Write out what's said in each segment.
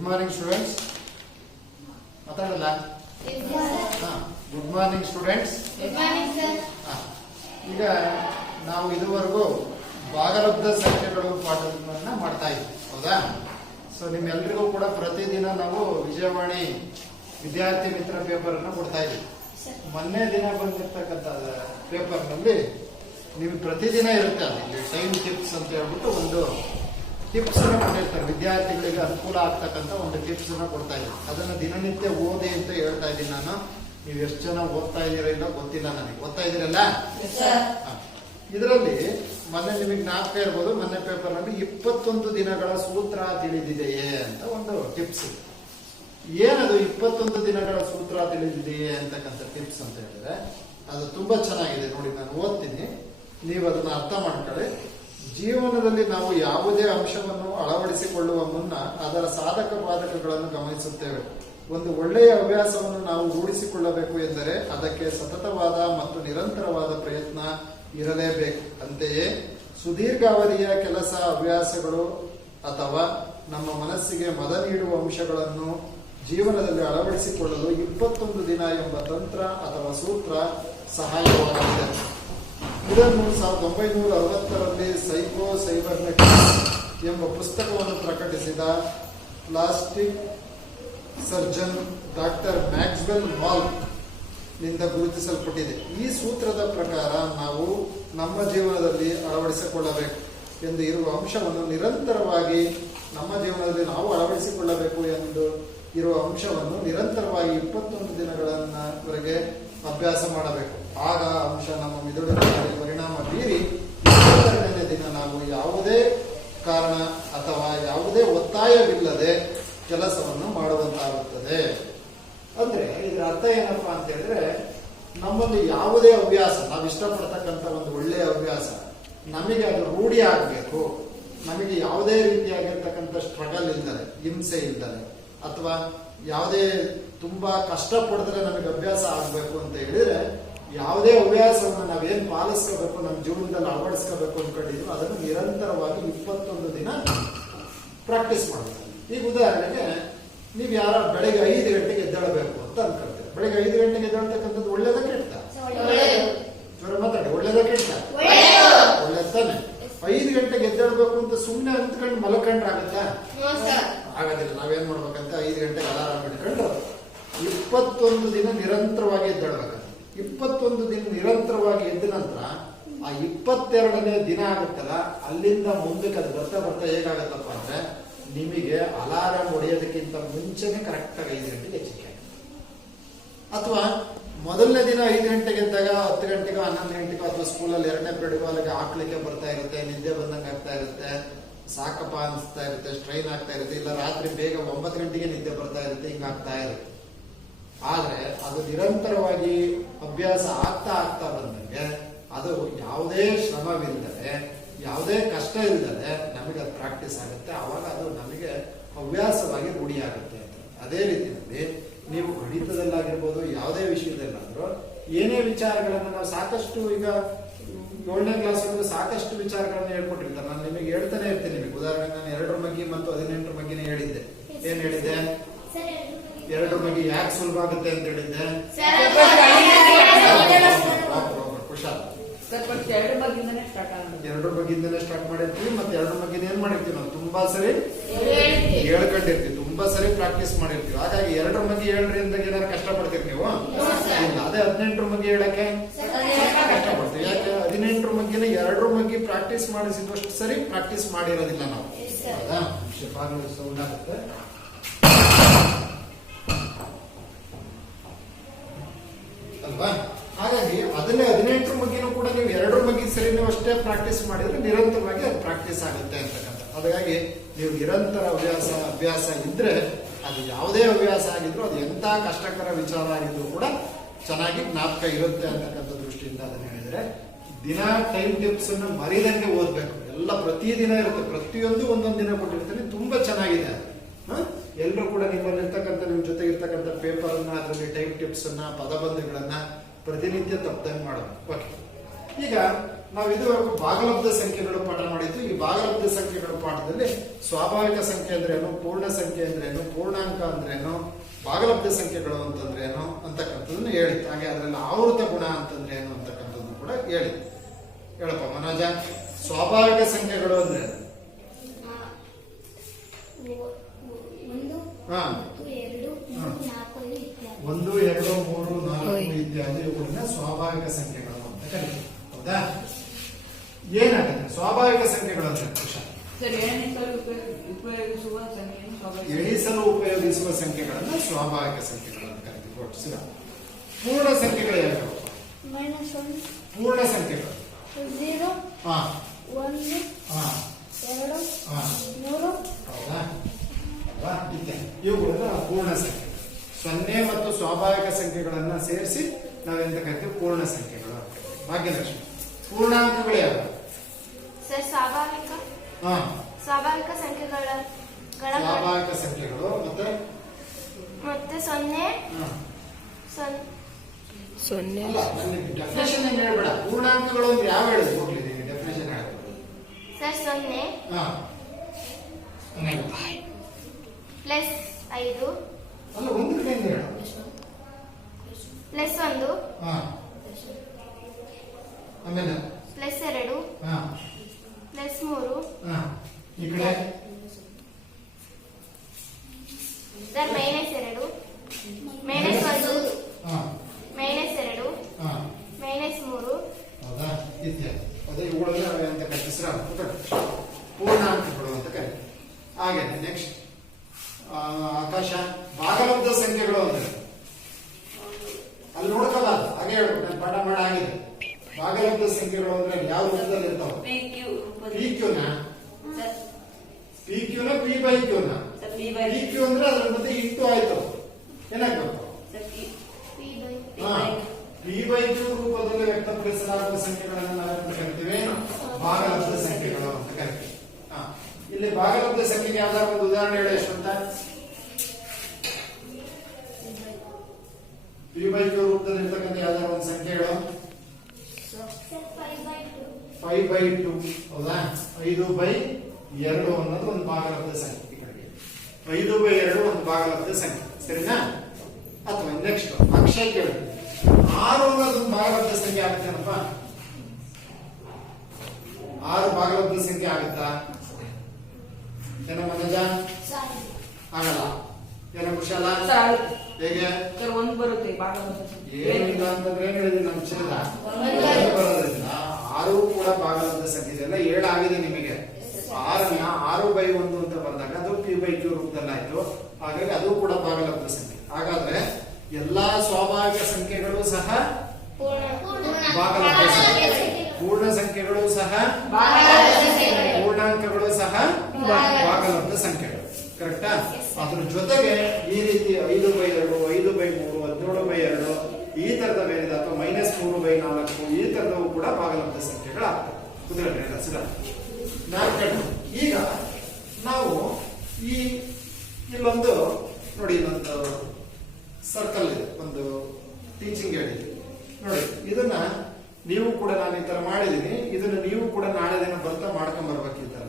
Good morning students. ಮಾತಾಡಲ್ಲ? Good morning students. ಈಗ ನಾವು ಇದುವರೆಗೂ ಭಾಗಲಬ್ಧ ಸಂಖ್ಯೆಗಳು ಪಾಠವನ್ನ ಮಾಡ್ತಾ ಇದ್ವಿ, ಹೌದಾ? ಸೊ ನಿಮ್ಮೆಲ್ಲರಿಗೂ ಕೂಡ ಪ್ರತಿದಿನ ನಾವು ವಿಜಯವಾಣಿ ವಿದ್ಯಾರ್ಥಿ ಮಿತ್ರ ಪೇಪರ್ ಅನ್ನು ಕೊಡ್ತಾ ಇದ್ವಿ. ಮೊನ್ನೆ ದಿನ ಬಂದಿರ್ತಕ್ಕಂಥ ಪೇಪರ್ ನಲ್ಲಿ ನೀವು ಪ್ರತಿದಿನ ಇರುತ್ತೆ ಅಲ್ಲಿ ಟೈಮ್ ಟಿಪ್ಸ್ ಅಂತ ಹೇಳ್ಬಿಟ್ಟು ಒಂದು ಟಿಪ್ಸ್ ಅನ್ನ ಕೊಟ್ಟಿರ್ತಾರೆ. ವಿದ್ಯಾರ್ಥಿಗಳಿಗೆ ಅನುಕೂಲ ಆಗ್ತಕ್ಕಂಥ ಒಂದು ಟಿಪ್ಸ್ ಅನ್ನ ಕೊಡ್ತಾ ಇದ್ದೀನಿ. ಅದನ್ನ ದಿನನಿತ್ಯ ಓದಿ ಅಂತ ಹೇಳ್ತಾ ಇದ್ದೀನಿ ನಾನು. ನೀವು ಎಷ್ಟು ಜನ ಓದ್ತಾ ಇದ್ದೀರಾ ಇಲ್ಲ ಗೊತ್ತಿಲ್ಲ ನನಗೆ. ಓದ್ತಾ ಇದ್ದೀರಲ್ಲ? ಇದರಲ್ಲಿ ಮೊನ್ನೆ ನಿಮಗೆ ಜ್ಞಾಪಕ ಇರ್ಬೋದು, ಮೊನ್ನೆ ಪೇಪರ್ ನಲ್ಲಿ 21 ದಿನಗಳ ಸೂತ್ರ ತಿಳಿದಿದೆಯೇ ಅಂತ ಒಂದು ಟಿಪ್ಸ್. ಏನದು 21 ದಿನಗಳ ಸೂತ್ರ ತಿಳಿದಿದೆಯೇ ಅಂತಕ್ಕಂಥ ಟಿಪ್ಸ್ ಅಂತ ಹೇಳಿದ್ರೆ ಅದು ತುಂಬಾ ಚೆನ್ನಾಗಿದೆ. ನೋಡಿ, ನಾನು ಓದ್ತೀನಿ, ನೀವು ಅದನ್ನ ಅರ್ಥ ಮಾಡ್ಕೊಳ್ಳಿ. ಜೀವನದಲ್ಲಿ ನಾವು ಯಾವುದೇ ಅಂಶವನ್ನು ಅಳವಡಿಸಿಕೊಳ್ಳುವ ಮುನ್ನ ಅದರ ಸಾಧಕ ಬಾಧಕಗಳನ್ನು ಗಮನಿಸುತ್ತೇವೆ. ಒಂದು ಒಳ್ಳೆಯ ಹವ್ಯಾಸವನ್ನು ನಾವು ರೂಢಿಸಿಕೊಳ್ಳಬೇಕು ಎಂದರೆ ಅದಕ್ಕೆ ಸತತವಾದ ಮತ್ತು ನಿರಂತರವಾದ ಪ್ರಯತ್ನ ಇರಲೇಬೇಕು. ಅಂತೆಯೇ ಸುದೀರ್ಘಾವಧಿಯ ಕೆಲಸ, ಹವ್ಯಾಸಗಳು ಅಥವಾ ನಮ್ಮ ಮನಸ್ಸಿಗೆ ಮದ ನೀಡುವ ಅಂಶಗಳನ್ನು ಜೀವನದಲ್ಲಿ ಅಳವಡಿಸಿಕೊಳ್ಳಲು 21 ದಿನ ಎಂಬ ತಂತ್ರ ಅಥವಾ ಸೂತ್ರ ಸಹಾಯವಾಗಿದೆ. ಇದನ್ನು 1960ರಲ್ಲಿ ಸೈಕೋ ಸೈಬರ್ನೆಟಿಕ್ಸ್ ಎಂಬ ಪುಸ್ತಕವನ್ನು ಪ್ರಕಟಿಸಿದ plastic surgeon doctor Maxwell mall ನಿಂದ ಗುರುತಿಸಲ್ಪಟ್ಟಿದೆ. ಈ ಸೂತ್ರದ ಪ್ರಕಾರ ನಾವು ನಮ್ಮ ಜೀವನದಲ್ಲಿ ಅಳವಡಿಸಿಕೊಳ್ಳಬೇಕು ಎಂದು ಇರುವ ಅಂಶವನ್ನು ನಿರಂತರವಾಗಿ ನಮ್ಮ ಜೀವನದಲ್ಲಿ ನಾವು ಅಳವಡಿಸಿಕೊಳ್ಳಬೇಕು ಎಂದು ಇರುವ ಅಂಶವನ್ನು ನಿರಂತರವಾಗಿ 21 ದಿನಗಳವರೆಗೆ ಅಭ್ಯಾಸ ಮಾಡಬೇಕು. ಆಗ ಅಂಶ ನಮ್ಮ ಮಿದುಳಿನ ಮೇಲೆ ಪರಿಣಾಮ ಬೀರಿ 22ನೇ ದಿನ ನಾವು ಯಾವುದೇ ಕಾರಣ ಅಥವಾ ಯಾವುದೇ ಒತ್ತಾಯವಿಲ್ಲದೆ ಕೆಲಸವನ್ನು ಮಾಡುವಂತಾಗುತ್ತದೆ. ಅಂದ್ರೆ ಇದರ ಅರ್ಥ ಏನಪ್ಪಾ ಅಂತ ಹೇಳಿದ್ರೆ, ನಮ್ಮಲ್ಲಿ ಯಾವುದೇ ಹವ್ಯಾಸ, ನಾವು ಇಷ್ಟಪಡ್ತಕ್ಕಂಥ ಒಂದು ಒಳ್ಳೆಯ ಹವ್ಯಾಸ ನಮಗೆ ಅದು ರೂಢಿ ಆಗಬೇಕು. ನಮಗೆ ಯಾವುದೇ ರೀತಿಯಾಗಿರ್ತಕ್ಕಂಥ ಸ್ಟ್ರಗಲ್ ಇಲ್ದರೆ, ಹಿಂಸೆ ಇಲ್ದರೆ, ಅಥವಾ ಯಾವುದೇ ತುಂಬಾ ಕಷ್ಟ ಪಡಿದ್ರೆ ನಮಗೆ ಅಭ್ಯಾಸ ಆಗಬೇಕು ಅಂತ ಹೇಳಿದ್ರೆ, ಯಾವುದೇ ಹವ್ಯಾಸವನ್ನು ನಾವೇನ್ ಪಾಲಿಸ್ಕೋಬೇಕು, ನಮ್ಮ ಜೀವನದಲ್ಲಿ ಅಳವಡಿಸ್ಕೋಬೇಕು ಅನ್ಕೊಂಡಿದ್ರು ಅದನ್ನು ನಿರಂತರವಾಗಿ 21 ದಿನ ಪ್ರಾಕ್ಟೀಸ್ ಮಾಡಬೇಕು. ಈಗ ಉದಾಹರಣೆಗೆ ನೀವು ಯಾರ ಬೆಳಗ್ಗೆ 5 ಗಂಟೆಗೆ ಎದ್ದೇಳಬೇಕು ಅಂತ ಅನ್ಕೊಳ್ತೀರಿ. ಬೆಳಗ್ಗೆ 5 ಗಂಟೆಗೆ ಎದ್ದೇಳ್ತಕ್ಕಂಥದ್ದು ಒಳ್ಳೇದ ಕೆಟ್ಟ? ಮಾತಾಡಿ, ಒಳ್ಳೇದ ಕೆಟ್ಟ? ಒಳ್ಳೇದ್ ತಾನೆ. 5 ಗಂಟೆಗೆ ಎದ್ದೇಳ್ಬೇಕು ಅಂತ ಸುಮ್ಮನೆ ಅಂತ್ಕೊಂಡು ಮಲ್ಕೊಂಡ್ರೆ ಆಗತ್ತಾ? ಆಗೋದಿಲ್ಲ. ನಾವೇನ್ ಮಾಡ್ಬೇಕಂತ 5 ಗಂಟೆಗೆ ಅಲಾರಾಮ್ ಇಟ್ಕೊಂಡು 21 ದಿನ ನಿರಂತರವಾಗಿ ಎದ್ದೇಳ್ಬೇಕಂತ. 21 ದಿನ ನಿರಂತರವಾಗಿ ಎದ್ದ ನಂತರ ಆ 22ನೇ ದಿನ ಆಗುತ್ತಲ್ಲ, ಅಲ್ಲಿಂದ ಮುಂದಕ್ಕೆ ಅದು ಬರ್ತಾ ಹೇಗಾಗತ್ತಪ್ಪ ಅಂದ್ರೆ, ನಿಮಗೆ ಅಲಾರಾಮ್ ಹೊಡೆಯೋದಕ್ಕಿಂತ ಮುಂಚೆನೆ ಕರೆಕ್ಟ್ ಆಗಿ 5 ಗಂಟೆಗೆ ಎಚ್ಚರಿಕೆ ಆಗುತ್ತೆ. ಅಥವಾ ಮೊದಲನೇ ದಿನ 5 ಗಂಟೆಗೆ ಎದ್ದಾಗ 10 ಗಂಟೆಗೋ 11 ಗಂಟೆಗೋ ಅಥವಾ ಸ್ಕೂಲಲ್ಲಿ 2ನೇ ಪೀರಿಯಡ್ ಅಲ್ಲಿಗೆ ಹಾಕ್ಲಿಕ್ಕೆ ಬರ್ತಾ ಇರುತ್ತೆ, ನಿದ್ದೆ ಬಂದಂಗೆ ಆಗ್ತಾ ಇರುತ್ತೆ, ಸಾಕಪ್ಪ ಅನಿಸ್ತಾ ಇರುತ್ತೆ, ಸ್ಟ್ರೈನ್ ಆಗ್ತಾ ಇರುತ್ತೆ, ಇಲ್ಲ ರಾತ್ರಿ ಬೇಗ 9 ಗಂಟೆಗೆ ನಿದ್ದೆ ಬರ್ತಾ ಇರುತ್ತೆ, ಹಿಂಗಾಗ್ತಾ ಇರುತ್ತೆ. ಆದ್ರೆ ಅದು ನಿರಂತರವಾಗಿ ಅಭ್ಯಾಸ ಆಗ್ತಾ ಬಂದಂಗೆ ಅದು ಯಾವುದೇ ಶ್ರಮವಿಲ್ಲದೆ, ಯಾವುದೇ ಕಷ್ಟ ಇಲ್ಲದೆ ನಮಗೆ ಅದು ಪ್ರಾಕ್ಟೀಸ್ ಆಗುತ್ತೆ. ಅವಾಗ ಅದು ನಮಗೆ ಹವ್ಯಾಸವಾಗಿ ರೂಢಿ ಆಗುತ್ತೆ ಅಂತ. ಅದೇ ರೀತಿಯಲ್ಲಿ ನೀವು ಗಣಿತದಲ್ಲಾಗಿರ್ಬೋದು, ಯಾವುದೇ ವಿಷಯದಲ್ಲಾದ್ರೂ ಏನೇ ವಿಚಾರಗಳನ್ನ ನಾವು ಸಾಕಷ್ಟು, ಈಗ 7ನೇ ಕ್ಲಾಸ್ ಸಾಕಷ್ಟು ವಿಚಾರಗಳನ್ನ ಹೇಳ್ಕೊಟ್ಟಿರ್ತಾರೆ. ನಾನು ನಿಮಗೆ ಹೇಳ್ತಾನೆ ಇರ್ತೀನಿ. ನಿಮಗೆ ಉದಾಹರಣೆಗೆ ನಾನು 2ರ ಮಗ್ಗಿ ಮತ್ತು 18ರ ಮಗ್ಗಿನೇ ಹೇಳಿದ್ದೆ. ಏನ್ ಹೇಳಿದ್ದೆ? 2ರ ಮಗ್ಗಿ ಯಾಕೆ ಸುಲಭ ಆಗುತ್ತೆ ಅಂತ ಹೇಳಿದ್ದೆ. ಕುಶಾಲ್, 2ರ ಬಗ್ಗಿಂದನೇ ಸ್ಟಾರ್ಟ್ ಮಾಡಿರ್ತೀವಿ. ಮತ್ತೆ 2ರ ಬಗ್ಗಿನ ಏನ್ ಮಾಡಿರ್ತೀವಿ, ನಾವು ತುಂಬಾ ಸರಿ ಹೇಳ್ಕೊಂಡಿರ್ತೀವಿ, ತುಂಬಾ ಸರಿ ಪ್ರಾಕ್ಟೀಸ್ ಮಾಡಿರ್ತೀವಿ. ಹಾಗಾಗಿ 2ರ ಬಗ್ಗೆ ಹೇಳ್ರಿ ಅಂದಾಗ ಏನಾದ್ರು ಕಷ್ಟ ಪಡ್ತೀರಿ ನೀವು? ಇಲ್ಲ. ಅದೇ 18ರ ಬಗ್ಗೆ ಹೇಳಕ್ಕೆ ಕಷ್ಟ ಪಡ್ತೀವಿ. ಯಾಕೆ? 18ರ ಬಗ್ಗೆನ 2ರ ಬಗ್ಗೆ ಪ್ರಾಕ್ಟೀಸ್ ಮಾಡಿಸಿದಷ್ಟು ಸರಿ ಪ್ರಾಕ್ಟೀಸ್ ಮಾಡಿರೋದಿಲ್ಲ ನಾವು. ಹೌದಾ? ಸೌಂಡ್ ಆಗುತ್ತೆ ಅಲ್ವಾ? ಹಾಗಾಗಿ ಅದನ್ನೇ 18ರ ಬಗ್ಗೆನೂ ಕೂಡ ನೀವು 2ರ ಬಗ್ಗೆ ಸರಿ ನೀವು ಅಷ್ಟೇ ಪ್ರಾಕ್ಟೀಸ್ ಮಾಡಿದ್ರೆ ನಿರಂತರವಾಗಿ ಅದು ಪ್ರಾಕ್ಟೀಸ್ ಆಗುತ್ತೆ ಅಂತಕ್ಕಂಥ. ಹಾಗಾಗಿ ನೀವು ನಿರಂತರ ಅಭ್ಯಾಸ ಇದ್ರೆ, ಅದು ಯಾವುದೇ ಹವ್ಯಾಸ ಆಗಿದ್ರು, ಅದು ಎಂತ ಕಷ್ಟಕರ ವಿಚಾರ ಆಗಿದ್ರು ಕೂಡ ಚೆನ್ನಾಗಿ ಜ್ಞಾಪಕ ಇರುತ್ತೆ ಅಂತಕ್ಕಂಥ ದೃಷ್ಟಿಯಿಂದ ಅದನ್ನ ಹೇಳಿದ್ರೆ, ದಿನ ಟೈಮ್ ಟಿಪ್ಸ್ ಅನ್ನು ಮರಿದಂಗೆ ಓದ್ಬೇಕು. ಎಲ್ಲ ಪ್ರತಿದಿನ ಇರುತ್ತೆ, ಪ್ರತಿಯೊಂದು ಒಂದೊಂದು ದಿನ ಕೊಟ್ಟಿರ್ತೀನಿ. ತುಂಬಾ ಚೆನ್ನಾಗಿದೆ. ಎಲ್ಲರೂ ಕೂಡ ನಿಮ್ಮಲ್ಲಿ ಇರ್ತಕ್ಕಂಥ, ನಿಮ್ ಜೊತೆ ಇರ್ತಕ್ಕಂಥ ಪೇಪರ್ ಅನ್ನ, ಅದರಲ್ಲಿ ಟೈಮ್ ಟಿಪ್ಸ್ ಅನ್ನ, ಪದಬಂಧಗಳನ್ನ ಪ್ರತಿನಿತ್ಯ ತಪ್ಪದಂಗೆ ಮಾಡಬೇಕು. ಓಕೆ, ಈಗ ನಾವು ಇದುವರೆಗೂ ಭಾಗಲಬ್ಧ ಸಂಖ್ಯೆಗಳು ಪಾಠ ಮಾಡಿದ್ದು. ಈ ಭಾಗಲಬ್ಧ ಸಂಖ್ಯೆಗಳ ಪಾಠದಲ್ಲಿ ಸ್ವಾಭಾವಿಕ ಸಂಖ್ಯೆ ಅಂದ್ರೇನು, ಪೂರ್ಣ ಸಂಖ್ಯೆ ಅಂದ್ರೇನು, ಪೂರ್ಣಾಂಕ ಅಂದ್ರೇನು, ಭಾಗಲಬ್ಧ ಸಂಖ್ಯೆಗಳು ಅಂತಂದ್ರೇನು ಅಂತಕ್ಕಂಥದ್ದನ್ನು ಹೇಳಿತ್ತು. ಹಾಗೆ ಅದರಲ್ಲಿ ಆವೃತ ಗುಣ ಅಂತಂದ್ರೆ ಏನು ಅಂತಕ್ಕಂಥದ್ದು ಕೂಡ ಹೇಳಿತ್ತು. ಹೇಳಪ್ಪ ಮನೋಜ, ಸ್ವಾಭಾವಿಕ ಸಂಖ್ಯೆಗಳು ಅಂದ್ರೆ ಹಾ 1, 2, 3, 4 ಇತ್ಯಾದಿ ಇವುಗಳನ್ನ ಸ್ವಾಭಾವಿಕ ಸಂಖ್ಯೆಗಳು ಅಂತ ಕರೀತೀವಿ. ಹೌದಾ? ಏನಾಗುತ್ತೆ ಸ್ವಾಭಾವಿಕ ಸಂಖ್ಯೆಗಳು ಅಂದ್ರೆ? ಎಣಿಸಲು ಉಪಯೋಗಿಸುವ ಸಂಖ್ಯೆಗಳನ್ನ ಸ್ವಾಭಾವಿಕ ಸಂಖ್ಯೆಗಳು ಅಂತ ಕರಿತೀವಿ. ಪೂರ್ಣ ಸಂಖ್ಯೆಗಳು ಯಾವ್ಯಾವ? ಪೂರ್ಣ ಸಂಖ್ಯೆಗಳು 0, ಹಾ 1, 2, ಹಾ 3. ಹೌದಾ? ಅಲ್ವಾ? ಇವುಗಳನ್ನ ಪೂರ್ಣ ಸಂಖ್ಯೆ. 0 ಮತ್ತು ಸ್ವಾಭಾವಿಕ ಸಂಖ್ಯೆಗಳನ್ನ ಸೇರಿಸಿ ನಾವೆಂತ ಕರಿತೀವಿ? ಪೂರ್ಣ ಸಂಖ್ಯೆಗಳು. ಭಾಗ್ಯಲಕ್ಷ್ಮಿ, ಪೂರ್ಣಾಂಕಗಳು ಯಾವ? ಸರ್ ಸ್ವಾಭಾವಿಕ ಸಂಖ್ಯೆಗಳ ಸ್ವಾಭಾವಿಕ ಸಂಖ್ಯೆಗಳು ಮತ್ತೆ 0 ಅಲ್ಲ, ನನಗೆ ಡೆಫಿನೇಷನ್ ಏನು ಹೇಳ್ಬೇಡ. ಪೂರ್ಣಾಂಕಗಳು ಅಂದ್ರೆ ಯಾವ ಹೇಳಿದ್ರು ಹೋಗ್ಲಿ, ನಿಮಗೆ ಡೆಫಿನೇಷನ್ ಹೇಳ್ಬೋದು. ಸರ್ 0 ಹಾ ಪ್ಲಸ್ 5 ಅಲ್ಲ, ಒಂದು ಕಡೆಯಿಂದ ಹೇಳು. ಪ್ಲಸ್ 1 ಹಾ ಆಮೇಲೆ ಪ್ಲಸ್ 2 ಹಾ ಪ್ಲಸ್ 3 ಹಾ ಈ ಕಡೆ ಸರ್ ಮೈನಸ್ 2 ಮೈನಸ್ 1 ಹಾ ಮೈನಸ್ 2 ಹಾ ಮೈನಸ್ 3. ಹೌದಾ? ಇತ್ಯಾದಿ. ಅದೇ ಇವುಗಳನ್ನ ಅಂತ ಕಲ್ಪಿಸ್ರ ಪೂರ್ಣಾಂಕಗಳು ಅಂತ ಕರೀತೀವಿ. ಹಾಗೆ ನೆಕ್ಸ್ಟ್ ಆಕಾಶ, ಭಾಗಲಬ್ಧ ಸಂಖ್ಯೆಗಳು ಅಂದ್ರೆ ಅಲ್ಲಿ ನೋಡ್ಕೋಬಾರ್ದು, ಹಾಗೆ ಹೇಳ್ಬೇಕು. ನಾನು ಪಾಠ ಮಾಡಾಗಿದೆ. ಭಾಗಲಬ್ಧ ಸಂಖ್ಯೆಗಳು ಅಂದ್ರೆ ಯಾವ ರೂಪದಲ್ಲಿ ಇರ್ತಾವ? PQ ನ P/Q ನ PQ ಅಂದ್ರೆ ಅದ್ರ ಮತ್ತೆ ಇಂಟು ಆಯ್ತು, ಏನಾಗ್ಬೇಕು? P/Q ರೂಪದಲ್ಲಿ ವ್ಯಕ್ತಪಡಿಸಲಾಗುವ ಸಂಖ್ಯೆಗಳನ್ನು ನಾವೇನು ಕರಿತೀವಿ? ಭಾಗಲಬ್ಧ ಸಂಖ್ಯೆಗಳು ಅಂತ ಕರಿತೀವಿ. ಇಲ್ಲಿ ಭಾಗಲಬ್ಧ ಸಂಖ್ಯೆಗೆ ಯಾವ್ದಾದ್ರು ಒಂದು ಉದಾಹರಣೆ ಹೇಳಿ. ಎಷ್ಟು ಅಂತ? P/Q ರೂಪದಲ್ಲಿ ಇರ್ತಕ್ಕಂಥ ಯಾವ್ದಾದ್ರು ಒಂದು ಸಂಖ್ಯೆ ಹೇಳು. 5/2. ಹೌದಾ? 5/2 ಅನ್ನೋದು ಒಂದು ಭಾಗಲಬ್ಧ ಸಂಖ್ಯೆ. 5/2 ಒಂದು ಭಾಗಲಬ್ಧ ಸಂಖ್ಯೆ, ಸರಿನಾ? ಅಥವಾ ನೆಕ್ಸ್ಟ್ ಅಕ್ಷಯ ಕೇಳಿ, 6 ಅನ್ನೋದು ಒಂದು ಭಾಗಲಬ್ಧ ಸಂಖ್ಯೆ ಆಗುತ್ತೇನಪ್ಪ? 6 ಭಾಗಲಬ್ಧ ಸಂಖ್ಯೆ ಆಗುತ್ತಾ? ಏನೋ ಮನೋಜ? ಆಗಲ್ಲ. ಏನೋ ಕುಶಾಲ? ಹೇಗೆ? ಏನಿಲ್ಲ ಅಂತಂದ್ರೆ ಏನ್ ಹೇಳಿದೀನಿ ನಮ್ಮ ಚಿರದ ಬರೋದ್ರಿಂದ 6 ಕೂಡ ಭಾಗಲಬ್ಧ ಸಂಖ್ಯೆ ಇದೆಲ್ಲ 7 ಆಗಿದೆ ನಿಮಗೆ. 6ನ್ನ 6/1 ಅಂತ ಬಂದಾಗ ಅದು P/Q ರೂಪದಲ್ಲಿ ಆಯ್ತು. ಹಾಗಾಗಿ ಅದು ಕೂಡ ಭಾಗಲಬ್ಧ ಸಂಖ್ಯೆ. ಹಾಗಾದ್ರೆ ಎಲ್ಲಾ ಸ್ವಾಭಾವಿಕ ಸಂಖ್ಯೆಗಳು ಸಹ ಭಾಗಲಬ್ಧ ಸಂಖ್ಯೆ, ಪೂರ್ಣ ಸಂಖ್ಯೆಗಳು ಸಹ, ಪೂರ್ಣಾಂಕಗಳು ಸಹ ಭಾಗಲಬ್ಧ ಸಂಖ್ಯೆಗಳು. ಕರೆಕ್ಟಾ? ಅದ್ರ ಜೊತೆಗೆ ಈ ರೀತಿ 5/2, 5/3, 17/2 ಈ ತರದ ಬೇರೆ ಅಥವಾ -3/4 ಈ ತರದವು ಕೂಡ ಭಾಗಲಬ್ಧ ಸಂಖ್ಯೆಗಳಾಗ್ತವೆ. ಕುದುರೆ ಈಗ ನಾವು ಇಲ್ಲೊಂದು ನೋಡಿ, ಇಲ್ಲೊಂದು ಸರ್ಕಲ್ ಇದೆ, ಒಂದು ಟೀಚಿಂಗ್ ಹೇಳಿದೆ ನೋಡಿ. ಇದನ್ನ ನೀವು ಕೂಡ ನಾನು ಈ ತರ ಮಾಡಿದೀನಿ. ಇದನ್ನ ನೀವು ಕೂಡ ನಾಳೆ ದಿನ ಬರ್ತಾ ಮಾಡ್ಕೊಂಡ್ ಬರ್ಬೇಕು. ಈ ತರ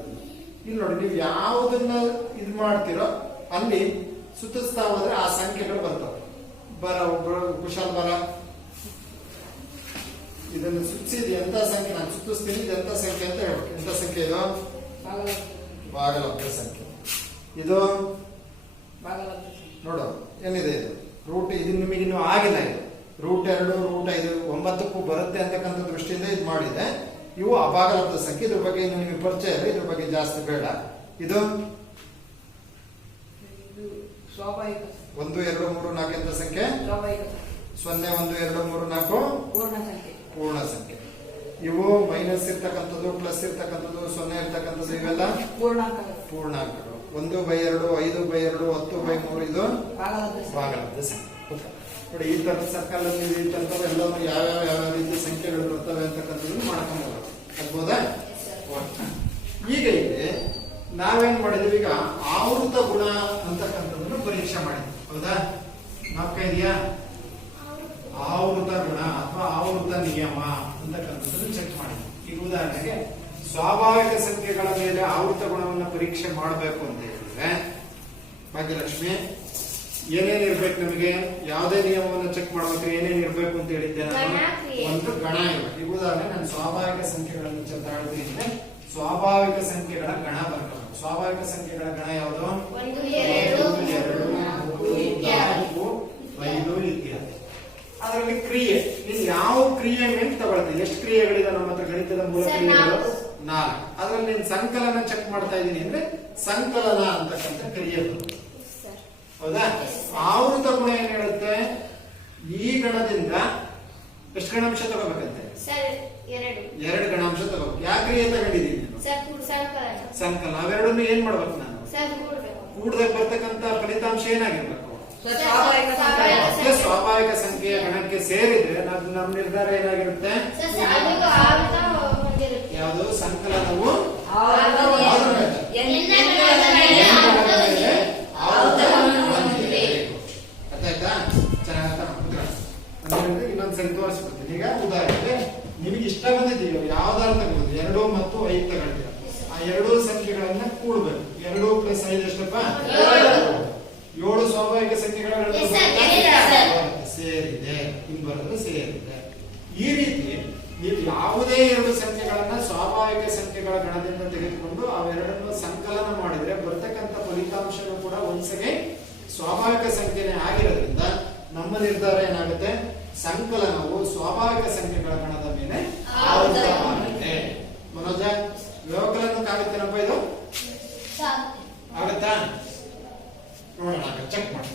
ಇಲ್ಲಿ ನೋಡಿ, ನೀವು ಯಾವುದನ್ನ ಇದು ಮಾಡ್ತೀರೋ ಅಲ್ಲಿ ಸುತ್ತಿಸ್ತಾ ಹೋದ್ರೆ ಆ ಸಂಖ್ಯೆಗಳು ಬರ್ತವೆ. ಒಬ್ರು ಕುಶಾಲ್ ಬರ, ಇದನ್ನು ಸುತ್ತಿಸಿದ ಎಂತ ಸಂಖ್ಯೆ ನಾನು ಸುತ್ತಿಸ್ತೀನಿ, ಇದು ಎಂತ ಸಂಖ್ಯೆ ಅಂತ ಹೇಳ್ಬೇಕು. ಎಂತ ಸಂಖ್ಯೆ ಇದು? ಭಾಗಲಬ್ಧ ಸಂಖ್ಯೆ. ಇದು ನೋಡು ಏನಿದೆ, ಇದು ರೂಟ್. ಇದು ನಿಮಗೆ ಇನ್ನೂ ಆಗಿಲ್ಲ. ಇದು √2, √5, 9ಕ್ಕೂ ಬರುತ್ತೆ ಅಂತಕ್ಕಂಥ ದೃಷ್ಟಿಯಿಂದ ಇದು ಮಾಡಿದೆ. ಇವು ಅಭಾಗಲಬ್ಧ ಸಂಖ್ಯೆ. ಇದ್ರ ಬಗ್ಗೆ ಇನ್ನು ನಿಮಗೆ ಪರಿಚಯ ಇದೆ, ಇದ್ರ ಬಗ್ಗೆ ಜಾಸ್ತಿ ಬೇಡ. ಇದು 1, 2, 3, 4 ಅಂತ ಸಂಖ್ಯೆ. 0, 1, 2, 3, 4 ಪೂರ್ಣ ಸಂಖ್ಯೆ. ಇವು ಮೈನಸ್ ಇರ್ತಕ್ಕಂಥದ್ದು, ಪ್ಲಸ್ ಇರ್ತಕ್ಕಂಥದ್ದು, 0 ಇರ್ತಕ್ಕಂಥದ್ದು ಇವೆಲ್ಲ ಪೂರ್ಣಾಂಕಗಳು. 1/2, 5/2, 10/3 ಇದು ಭಾಗಲಬ್ಧ ಸಂಖ್ಯೆ. ನೋಡಿ, ಈ ತರ ಸರ್ಕಲ್ ಎಲ್ಲವೂ ಯಾವ ರೀತಿ ಸಂಖ್ಯೆಗಳು ಬರ್ತವೆ ಅಂತಕ್ಕಂಥದ್ದು ಮಾಡ್ಕೊಂಡು ಆಗ್ಬೋದಾ? ಈಗ ಇಲ್ಲಿ ನಾವೇನ್ ಮಾಡಿದ್ವಿ, ಈಗ ಆವೃತ ಗುಣ ಅಂತಕ್ಕಂಥದ್ದನ್ನು ಪರೀಕ್ಷೆ ಮಾಡಿದ್ವಿ. ಹೌದಾ? ನಾಲ್ಕ ಇದೆಯಾ? ಆವೃತ ಗುಣ ಅಥವಾ ಆವೃತ ನಿಯಮ ಅಂತಕ್ಕಂಥದ್ದನ್ನು ಚೆಕ್ ಮಾಡಿದ್ವಿ. ಈಗ ಉದಾಹರಣೆಗೆ ಸ್ವಾಭಾವಿಕ ಸಂಖ್ಯೆಗಳ ಮೇಲೆ ಆವೃತ್ತ ಗುಣವನ್ನು ಪರೀಕ್ಷೆ ಮಾಡಬೇಕು ಅಂತ ಹೇಳಿದ್ರೆ ಭಾಗ್ಯಲಕ್ಷ್ಮಿ ಏನೇನ್ ಇರ್ಬೇಕು ನಮಗೆ ಯಾವುದೇ ನಿಯಮವನ್ನು ಚೆಕ್ ಮಾಡ್ಬೇಕು ಏನೇನ್ ಇರ್ಬೇಕು ಅಂತ ಹೇಳಿದ್ದೆ ನಾನು ಒಂದು ಗಣ ಇರ್ಬೇಕು. ಈಗ ಉದಾಹರಣೆ ನಾನು ಸ್ವಾಭಾವಿಕ ಸಂಖ್ಯೆಗಳನ್ನು ಹೇಳ್ತೀನಿ. ಸ್ವಾಭಾವಿಕ ಸಂಖ್ಯೆಗಳ ಗಣ ಬರ್ಬೇಕು. ಸ್ವಾಭಾವಿಕ ಸಂಖ್ಯೆಗಳ ಗಣ ಯಾವುದು? 1 2 2 3 4 5 ಇತ್ಯಾದಿ. ಅದರಲ್ಲಿ ಕ್ರಿಯೆ ನೀನು ಯಾವ ಕ್ರಿಯೆ ಮೇಲೆ ತಗೊಳ್ತೀನಿ. ಎಷ್ಟು ಕ್ರಿಯೆಗಳಿದೆ ನಮ್ಮ ಹತ್ರ ಗಣಿತದ ಮೂಲ ಕ್ರಿಯೆಗಳು? 4. ಅದ್ರಲ್ಲಿ ನೀನು ಸಂಕಲನ ಚೆಕ್ ಮಾಡ್ತಾ ಇದ್ದೀನಿ ಅಂದ್ರೆ ಸಂಕಲನ ಅಂತಕ್ಕಂಥ ಕ್ರಿಯೆ ಬರುತ್ತೆ. ಹೌದಾ? ಆವೃತ ಗುಣ ಏನ್ ಹೇಳುತ್ತೆ? ಈ ಗಣದಿಂದ ಎಷ್ಟು ಗಣಾಂಶ ತಗೋಬೇಕಂತೆ? ಸರ್ 2 2 ಗಣಾಂಶ ತಗೋಬೇಕು. ಯಾವ ಕ್ರಿಯೆ ತಗೊಂಡಿದ್ದೀನಿ ನೀನು? ಸರ್ ಸಂಕಲನ. ಅವೆರಡನ್ನು ಏನ್ ಮಾಡ್ಬೇಕು ನಾನು? ಸರ್ ಕೂಡಬೇಕು. ಕೂಡದಾಗ ಬರ್ತಕ್ಕಂಥ ಫಲಿತಾಂಶ ಏನಾಗಿರ್ಬೇಕು? ಸ್ವಾಭಾವಿಕ ಸ್ವಾಭಾವಿಕ ಸಂಖ್ಯೆಯ ಗಣಕ್ಕೆ ಸೇರಿದ್ರೆ ನಮ್ಮ ನಿರ್ಧಾರ ಏನಾಗಿರುತ್ತೆ? ಯಾವುದು? ಸಂಕಲನವು ಅರ್ಥಾಯ್ತಾ? ಚೆನ್ನಾಗಿ ಇನ್ನೊಂದ್ಸರಿ ತೋರಿಸ್ಬಿಡ್ತೀನಿ. ಈಗ ಉದಾಹರಣೆಗೆ ನಿಮಗೆ ಇಷ್ಟ ಬಂದಿದೆಯೋ ಯಾವ್ದಾರ ತಗೋದು 2 ಮತ್ತು 5 ತಗೊಳ್ತೀರ. ಆ 2 ಸಂಖ್ಯೆಗಳನ್ನ ಕೂಡ್ಬೇಕು. 2 + 5 ಎಷ್ಟಪ್ಪ? 7 ಸ್ವಾಭಾವಿಕ ಸಂಖ್ಯೆಗಳ ಸೇರಿದೆ. ಹಿಂಗ್ ಬರೋದು ಸೇರಿದೆ. ಈ ರೀತಿ ನೀವು ಯಾವುದೇ 2 ಸಂಖ್ಯೆಗಳನ್ನ ಸ್ವಾಭಾವಿಕ ಸಂಖ್ಯೆಗಳ ಗಣದಿಂದ ತೆಗೆದುಕೊಂಡು ಅವೆರಡನ್ನು ಸಂಕಲನ ಮಾಡಿದ್ರೆ ಬರ್ತಕ್ಕಂಥ ಫಲಿತಾಂಶನೂ ಕೂಡ ಒಂದ್ಸಗೆ ಸ್ವಾಭಾವಿಕ ಸಂಖ್ಯೆನೇ ಆಗಿರೋದ್ರಿಂದ ನಮ್ಮ ನಿರ್ಧಾರ ಏನಾಗುತ್ತೆ? ಸಂಕಲನವು ಸ್ವಾಭಾವಿಕ ಸಂಖ್ಯೆಗಳ ಗಣದ ಮೇಲೆ ಆವೃತವಾಗಿದೆ. ಮನೋಜ, ವ್ಯವಕಲನಕ್ಕಾಗುತ್ತೇನಪ್ಪ ಇದು? ಆಗುತ್ತಾ? ನೋಡೋಣ, ಚೆಕ್ ಮಾಡಿ.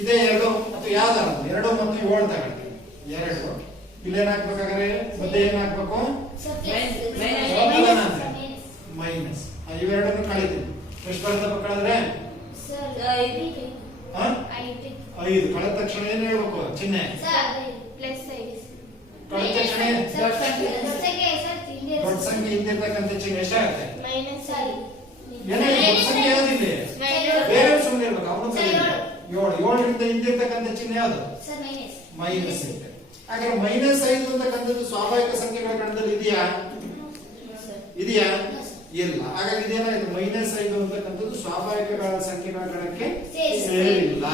ಇದೇ 2 ಮತ್ತು ಯಾವ್ದಾರ 2 ಮತ್ತು 7 ತಗೊಳ್ತೀವಿ. 2 ಇಲ್ಲೇನ್ ಹಾಕ್ಬೇಕಾದ್ರೆ ಮಧ್ಯೆ ಏನ್ ಹಾಕ್ಬೇಕು? ಮೈನಸ್. ಇವೆರಡನ್ನು ಕಳಿತೀವಿ. ಎಷ್ಟು ಬರ್ತಪ್ಪ ಕಳೆದ್ರೆ? 5. ಕಳೆದ ತಕ್ಷಣ ಏನ್ ಹೇಳ್ಬೇಕು? ಚಿಹ್ನೆ ಕಳೆದ ತಕ್ಷಣ ದೊಡ್ಡ ಸಂಖ್ಯೆ ಹಿಂದಿರ್ತಕ್ಕಂಥ ಚಿಹ್ನೆ ಎಷ್ಟಾಗುತ್ತೆ? ದೊಡ್ಡ ಸಂಖ್ಯೆ ಯಾವ್ದಿಲ್ಲಿ? ಬೇರೆ ಸುಮ್ಮನೆ ಇರ್ಬೇಕು. ಅವನು 7 ಹಿಂದಿರ್ತಕ್ಕಂಥ ಚಿಹ್ನೆ ಯಾವುದು? ಮೈನಸ್ ಇದೆ. ಹಾಗಾದ್ರೆ -5 ಅಂತಕ್ಕಂಥದ್ದು ಸ್ವಾಭಾವಿಕ ಸಂಖ್ಯೆಗಳ ಗಣದಲ್ಲಿ ಇದೆಯಾ? ಇಲ್ಲ. ಹಾಗಾಗಿ ಇದೇನಾಯ್ತು? -5 ಅಂತಕ್ಕಂಥದ್ದು ಸ್ವಾಭಾವಿಕ ಸಂಖ್ಯೆಗಳ ಗಣಕ್ಕೆ ಸೇರಿಲ್ಲ.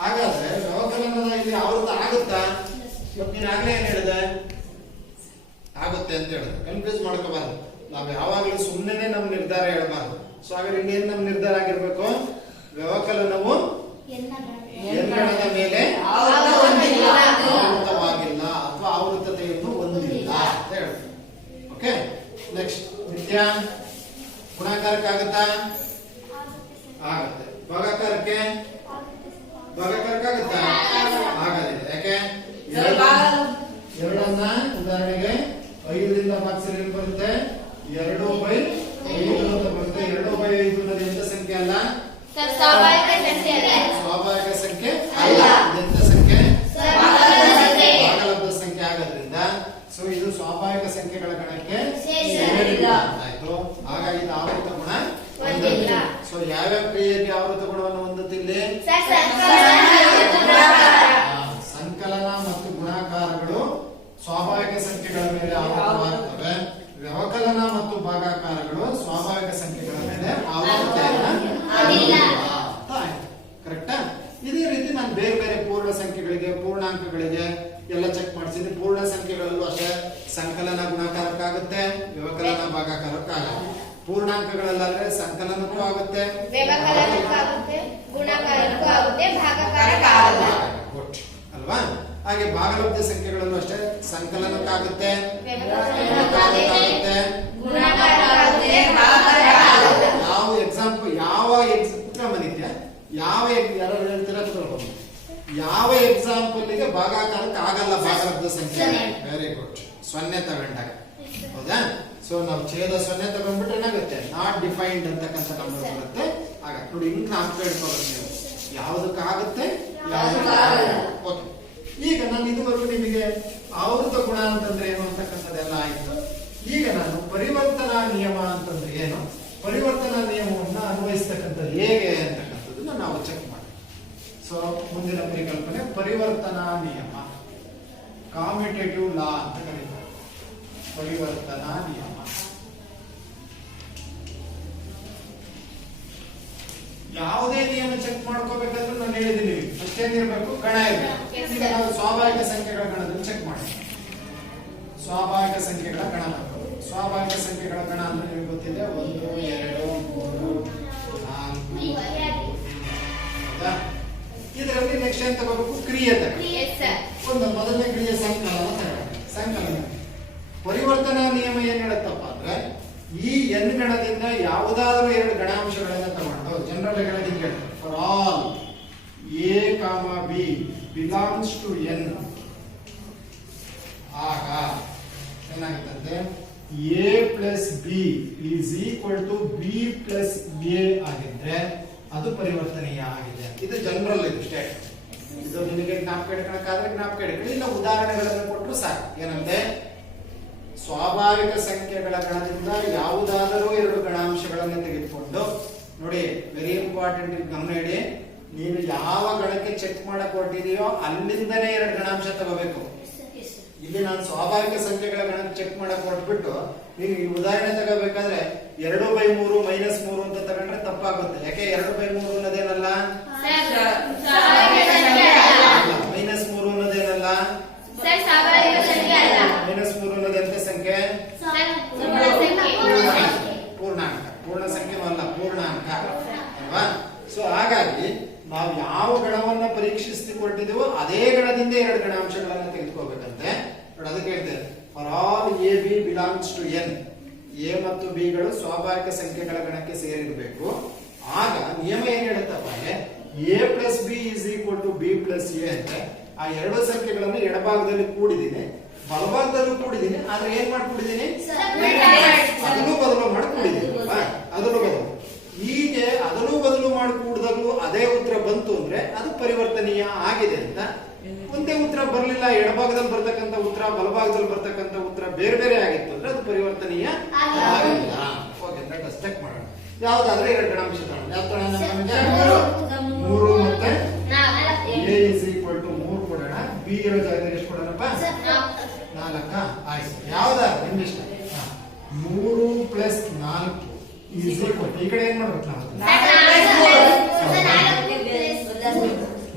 ಹಾಗಾದ್ರೆ ವ್ಯವಕಲನದ ಇಲ್ಲಿ ಆವೃತ ಆಗುತ್ತಾ? ಇವತ್ತು ನೀನ್ ಆಗ್ಲೇ ಏನ್ ಹೇಳಿದೆ? ಆಗುತ್ತೆ ಅಂತ ಹೇಳಿದೆ. ಕನ್ಫ್ಯೂಸ್ ಮಾಡ್ಕೋಬಾರ್ದು. ನಾವ್ ಯಾವಾಗಲೂ ಸುಮ್ಮನೆ ನಮ್ಮ ನಿರ್ಧಾರ ಹೇಳಬಾರ್ದು. ಸೊ ಹಾಗಾದ್ರೆ ಇನ್ನೇನ್ ನಮ್ಮ ನಿರ್ಧಾರ ಆಗಿರ್ಬೇಕು? ವ್ಯವಕಲನವು ಗಣದ ಮೇಲೆ ಆವೃತವಾಗಿಲ್ಲ ಅಥವಾ ಆವೃತತೆಯನ್ನು ಹೊಂದಿಲ್ಲ ಅಂತ ಹೇಳ್ತೀವಿ. ಓಕೆ, ನೆಕ್ಸ್ಟ್ ನಿತ್ಯ ಗುಣಾಕಾರಕ್ಕಾಗುತ್ತಾ? ಆಗುತ್ತೆ. ಭಾಗಾಕಾರಕ್ಕೆ ಆಗುತ್ತಾ? ಆಗೋದಿಲ್ಲ. ಯಾಕೆ? 2 ಉದಾಹರಣೆಗೆ 5ರಿಂದ ಭಾಗಿಸಿದ್ರೆ ಬರುತ್ತೆ 2/5 ಅಂತ ಬರುತ್ತೆ. 2/5 ಅನ್ನೋದು ಎಂತ ಸಂಖ್ಯೆ ಅಲ್ಲ? ಸ್ವಾಭಾವಿಕ ಸಂಖ್ಯೆ ಅಲ್ಲ. ಎಂತ ಸಂಖ್ಯೆ? ಭಾಗಲಬ್ಧ ಸಂಖ್ಯೆ ಆಗೋದ್ರಿಂದ ಸೊ ಇದು ಸ್ವಾಭಾವಿಕ ಸಂಖ್ಯೆಗಳ ಗಣಕ್ಕೆ ಸೇರಿಲ್ಲ ಅಂತಾಯ್ತು. ಹಾಗಾಗಿ ಇದು ಆವೃತ ಗುಣ ಹೊಂದಿಲ್ಲ. ಸೊ ಯಾವ್ಯಾವ ಕ್ರಿಯೆಗೆ ಆವೃತ ಗುಣವನ್ನು ಹೊಂದುತ್ತಿಲ್ಲಿ? ಸಂಕಲನ ಮತ್ತು ಗುಣಾಕಾರಗಳು ಸ್ವಾಭಾವಿಕ ಸಂಖ್ಯೆಗಳ ಮೇಲೆ ಆವೃತವಾಗುತ್ತವೆ. ವ್ಯವಕಲನ ಮತ್ತು ಭಾಗಾಕಾರಗಳು ಸ್ವಾಭಾವಿಕ ಸಂಖ್ಯೆಗಳ ಮೇಲೆ ಕರೆಕ್ಟಾ? ಇದೇ ರೀತಿ ನಾನು ಬೇರೆ ಬೇರೆ ಪೂರ್ಣ ಸಂಖ್ಯೆಗಳಿಗೆ ಪೂರ್ಣಾಂಕಗಳಿಗೆ ಎಲ್ಲ ಚೆಕ್ ಮಾಡಿಸಿದ್ರೆ ಪೂರ್ಣ ಸಂಖ್ಯೆಗಳಲ್ಲೂ ಅಷ್ಟೇ ಸಂಕಲನ ಗುಣಾಕಾರಕ್ಕಾಗುತ್ತೆ, ವ್ಯವಕಲನ ಭಾಗಾಕಾರಕ್ಕಾಗುತ್ತೆ. ಪೂರ್ಣಾಂಕಗಳಲ್ಲಾದ್ರೆ ಸಂಕಲನಕ್ಕೂ ಆಗುತ್ತೆ, ಅಲ್ವಾ? ಹಾಗೆ ಭಾಗಲಬ್ಧ ಸಂಖ್ಯೆಗಳಲ್ಲೂ ಅಷ್ಟೇ ಸಂಕಲನಕ್ಕಾಗುತ್ತೆ, ಯಾವ ಎಕ್ಸಾಂಪಲ್ ಯಾವ ಬಂದಿದ್ಯಾ? ಯಾರು ಹೇಳ್ತೀರಾ? ಯಾವ ಎಕ್ಸಾಂಪಲ್ ಗೆ ಭಾಗಾಕಾರಕ್ಕೆ ಆಗಲ್ಲ ಭಾಗಲಬ್ಧ ಸಂಖ್ಯೆ? Very good. 0 ತಗೊಂಡಾಗ ಹೌದಾ? ಸೊ ನಾವು ಛೇದ 0 ತಗೊಂಡ್ಬಿಟ್ರೆ ಏನಾಗುತ್ತೆ? ನಾಟ್ ಡಿಫೈನ್ಡ್ ಅಂತಕ್ಕಂಥ ನಂಬರ್ ಬರುತ್ತೆ. ಆಗ ನೋಡಿ ಹಿಂಗ್ ನಾಲ್ಕು ಹೇಳ್ಕೋಬೇಕು ನೀವು, ಯಾವುದಕ್ಕಾಗುತ್ತೆ ಓಕೆ. ಈಗ ನಾನು ಇದುವರೆಗೂ ನಿಮಗೆ ಆವೃತ ಗುಣ ಅಂತಂದ್ರೆ ಏನು ಅಂತಕ್ಕಂಥದ್ದೆಲ್ಲ ಆಯ್ತು. ಈಗ ನಾನು ಪರಿವರ್ತನಾ ನಿಯಮ ಅಂತಂದ್ರೆ ಏನು, ಪರಿವರ್ತನಾ ನಿಯಮವನ್ನು ಅನ್ವಯಿಸ್ತಕ್ಕಂಥದ್ದು ಹೇಗೆ ಅಂತಕ್ಕಂಥದ್ದನ್ನ ನಾವು ಚೆಕ್ ಮಾಡಿ. ಸೊ ಮುಂದಿನ ಪರಿಕಲ್ಪನೆ ಪರಿವರ್ತನಾ ನಿಯಮ, ಕಾಮ್ಯುಟೇಟಿವ್ ಲಾ ಅಂತ ಕರೀತಾರೆ. ಪರಿವರ್ತನಾ ನಿಯಮ. ಯಾವುದೇ ನಿಯಮ ಚೆಕ್ ಮಾಡ್ಕೋಬೇಕಂದ್ರೆ ನಾನು ಹೇಳಿದ್ದೀನಿ ಅಷ್ಟೇನಿರ್ಬೇಕು, ಗಣ ಇರಬೇಕು. ಈಗ ನಾವು ಸ್ವಾಭಾವಿಕ ಸಂಖ್ಯೆಗಳ ಗಣದಲ್ಲಿ ಚೆಕ್ ಮಾಡಿ. ಸ್ವಾಭಾವಿಕ ಸಂಖ್ಯೆಗಳ ಗಣ ಮಾಡ್ಬೇಕು. ಸ್ವಾಭಾವಿಕ ಸಂಖ್ಯೆಗಳ ಗಣ ಅಂದ್ರೆ ನಿಮಗೆ ಗೊತ್ತಿದೆ, 1 2 3 4. ಹೌದಾ? ಇದರಲ್ಲಿ ನೆಕ್ಸ್ಟ್ ಏನ್ ತಗೋಬೇಕು? ಕ್ರಿಯೆ ತಗೋಬೇಕು. ಒಂದು ಮೊದಲನೇ ಕ್ರಿಯೆ ಸಂಕಲನ ತಗೋಬೇಕು. ಸಂಕಲನ ಪರಿವರ್ತನಾ ನಿಯಮ ಏನ್ ಹೇಳುತ್ತಪ್ಪ ಅಂದ್ರೆ, ಈ n ಗಣದಿಂದ ಯಾವುದಾದ್ರೂ 2 ಗಣಾಂಶಗಳನ್ನ ತಗೊಂಡು ಜನರಲ್ ಗಣದಿಂದ for all a, b belongs to n, ಆಗ ಏನಾಗುತ್ತಂತೆ a plus B is equal to B plus A ಆಗಿದ್ರೆ ಅದು ಪರಿವರ್ತನೀಯ ಆಗಿದೆ. ಇದು ಜನರಲ್, ಇದು ಸ್ಟೇಟ್. ಇದು ನಿಮಗೆ ಜ್ಞಾಪಕ ಇಟ್ಕೊಳ್ಳೋಕ್ಕಾದ್ರೆ ಜ್ಞಾಪಕ ಇಟ್ಕೊಳ್ಳಿ, ಇಲ್ಲ ಉದಾಹರಣೆಗಳನ್ನು ಕೊಟ್ಟರು ಸಾಕು. ಏನಂದ್ರೆ ಸ್ವಾಭಾವಿಕ ಸಂಖ್ಯೆಗಳ ಗಣದಿಂದ ಯಾವುದಾದರೂ 2 ಗಣಾಂಶಗಳನ್ನು ತೆಗೆದುಕೊಂಡು ನೋಡಿ, ವೆರಿ ಇಂಪಾರ್ಟೆಂಟ್, ಗಮನ ಇಡಿ. ನೀನು ಯಾವ ಗಣಕ್ಕೆ ಚೆಕ್ ಮಾಡಕ್ ಹೊರಟಿದೆಯೋ ಅಲ್ಲಿಂದನೇ 2 ಗಣಾಂಶ ತಗೋಬೇಕು. ಇಲ್ಲಿ ನಾನು ಸ್ವಾಭಾವಿಕ ಸಂಖ್ಯೆಗಳ ಗಣಕ್ಕೆ ಚೆಕ್ ಮಾಡಕ್ ಹೊರಟ್ಬಿಟ್ಟು ನೀನು ಈ ಉದಾಹರಣೆ ತಗೋಬೇಕಾದ್ರೆ 2/3 -3 ಅಂತ ತಗೊಂಡ್ರೆ ತಪ್ಪಾಗುತ್ತೆ. ಯಾಕೆ 2/3 ಅನ್ನೋದೇನಲ್ಲ, -3 ಅನ್ನೋದೇನಲ್ಲ, -3 ಅನ್ನೋದೆಂತ ಸಂಖ್ಯೆ? ಪೂರ್ಣಾಂಕ. ಪೂರ್ಣ ಸಂಖ್ಯೆ ಅಲ್ಲ, ಪೂರ್ಣಾಂಕ ಅಲ್ವಾ? ಸೊ ಹಾಗಾಗಿ ನಾವು ಯಾವ ಗಣವನ್ನ ಪರೀಕ್ಷಿಸಿಕೊಟ್ಟಿದೆವೋ ಅದೇ ಗಣದಿಂದ 2 ಗಣಾಂಶಗಳನ್ನ ತೆಗೆದುಕೋಬೇಕಂತೆ. ನೋಡಿ, ಅದಕ್ಕೆ ಹೇಳ್ತೇವೆ for all A B belongs to n, A ಮತ್ತು ಬಿ ಗಳು ಸ್ವಾಭಾವಿಕ ಸಂಖ್ಯೆಗಳ ಗಣಕ್ಕೆ ಸೇರಿರಬೇಕು. ಆಗ ನಿಯಮ ಏನ್ ಹೇಳುತ್ತಪ್ಪ ಅಂದ್ರೆ, a plus B is equal to B plus A ಅಂದ್ರೆ ಆ 2 ಸಂಖ್ಯೆಗಳನ್ನು ಎಡಭಾಗದಲ್ಲಿ ಕೂಡಿದ್ದೀನಿ, ಬಲಭಾಗದಲ್ಲೂ ಕೂಡಿದ್ದೀನಿ. ಆದ್ರೆ ಏನ್ ಮಾಡ್ಕೊಂಡಿದ್ದೀನಿ? ಅದನ್ನು ಬದಲು ಮಾಡಿ ಕೂಡಿದ್ದೀನಿ. ಅದನ್ನು ಬದಲು ಹೀಗೆ ಅದನ್ನು ಬದಲು ಮಾಡಿ ಕೂಡಿದಾಗಲೂ ಅದೇ ಉತ್ತರ ಬಂತು ಅಂದ್ರೆ ಅದು ಪರಿವರ್ತನೀಯ ಆಗಿದೆ ಅಂತ. ಒಂದೇ ಉತ್ತರ ಬರಲಿಲ್ಲ, ಎಡಭಾಗದಲ್ಲಿ ಬರ್ತಕ್ಕಂಥ ಉತ್ತರ ಬಲಭಾಗದಲ್ಲಿ ಬರ್ತಕ್ಕಂಥ ಉತ್ತರ ಬೇರೆ ಬೇರೆ ಆಗಿತ್ತು ಅಂದ್ರೆ ಅದು ಪರಿವರ್ತನೀಯ ಆಗಿಲ್ಲ. ಓಕೆ, ಚೆಕ್ ಮಾಡೋಣ. ಯಾವ್ದಾದ್ರೆ 2 ಗಣಾಂಶ ತಗೊಳ್ಳೋಣ. ಯಾವ ತಗೊಳ್ಳೋಣ? 3 ಮತ್ತೆ a is equal to 3 ಕೊಡೋಣ. b ಇರೋ ಜಾಗದಲ್ಲಿ ಎಷ್ಟು ಕೊಡೋಣಪ್ಪ? 4. ಆಯ್ತು, ಯಾವ್ದಾದ್ರು ನಿಮ್ಮಿಷ್ಟ. 3 ಪ್ಲಸ್ 4 is equal to, ಈ ಕಡೆ ಏನ್ ಮಾಡ್ಬೇಕು ನಾವು?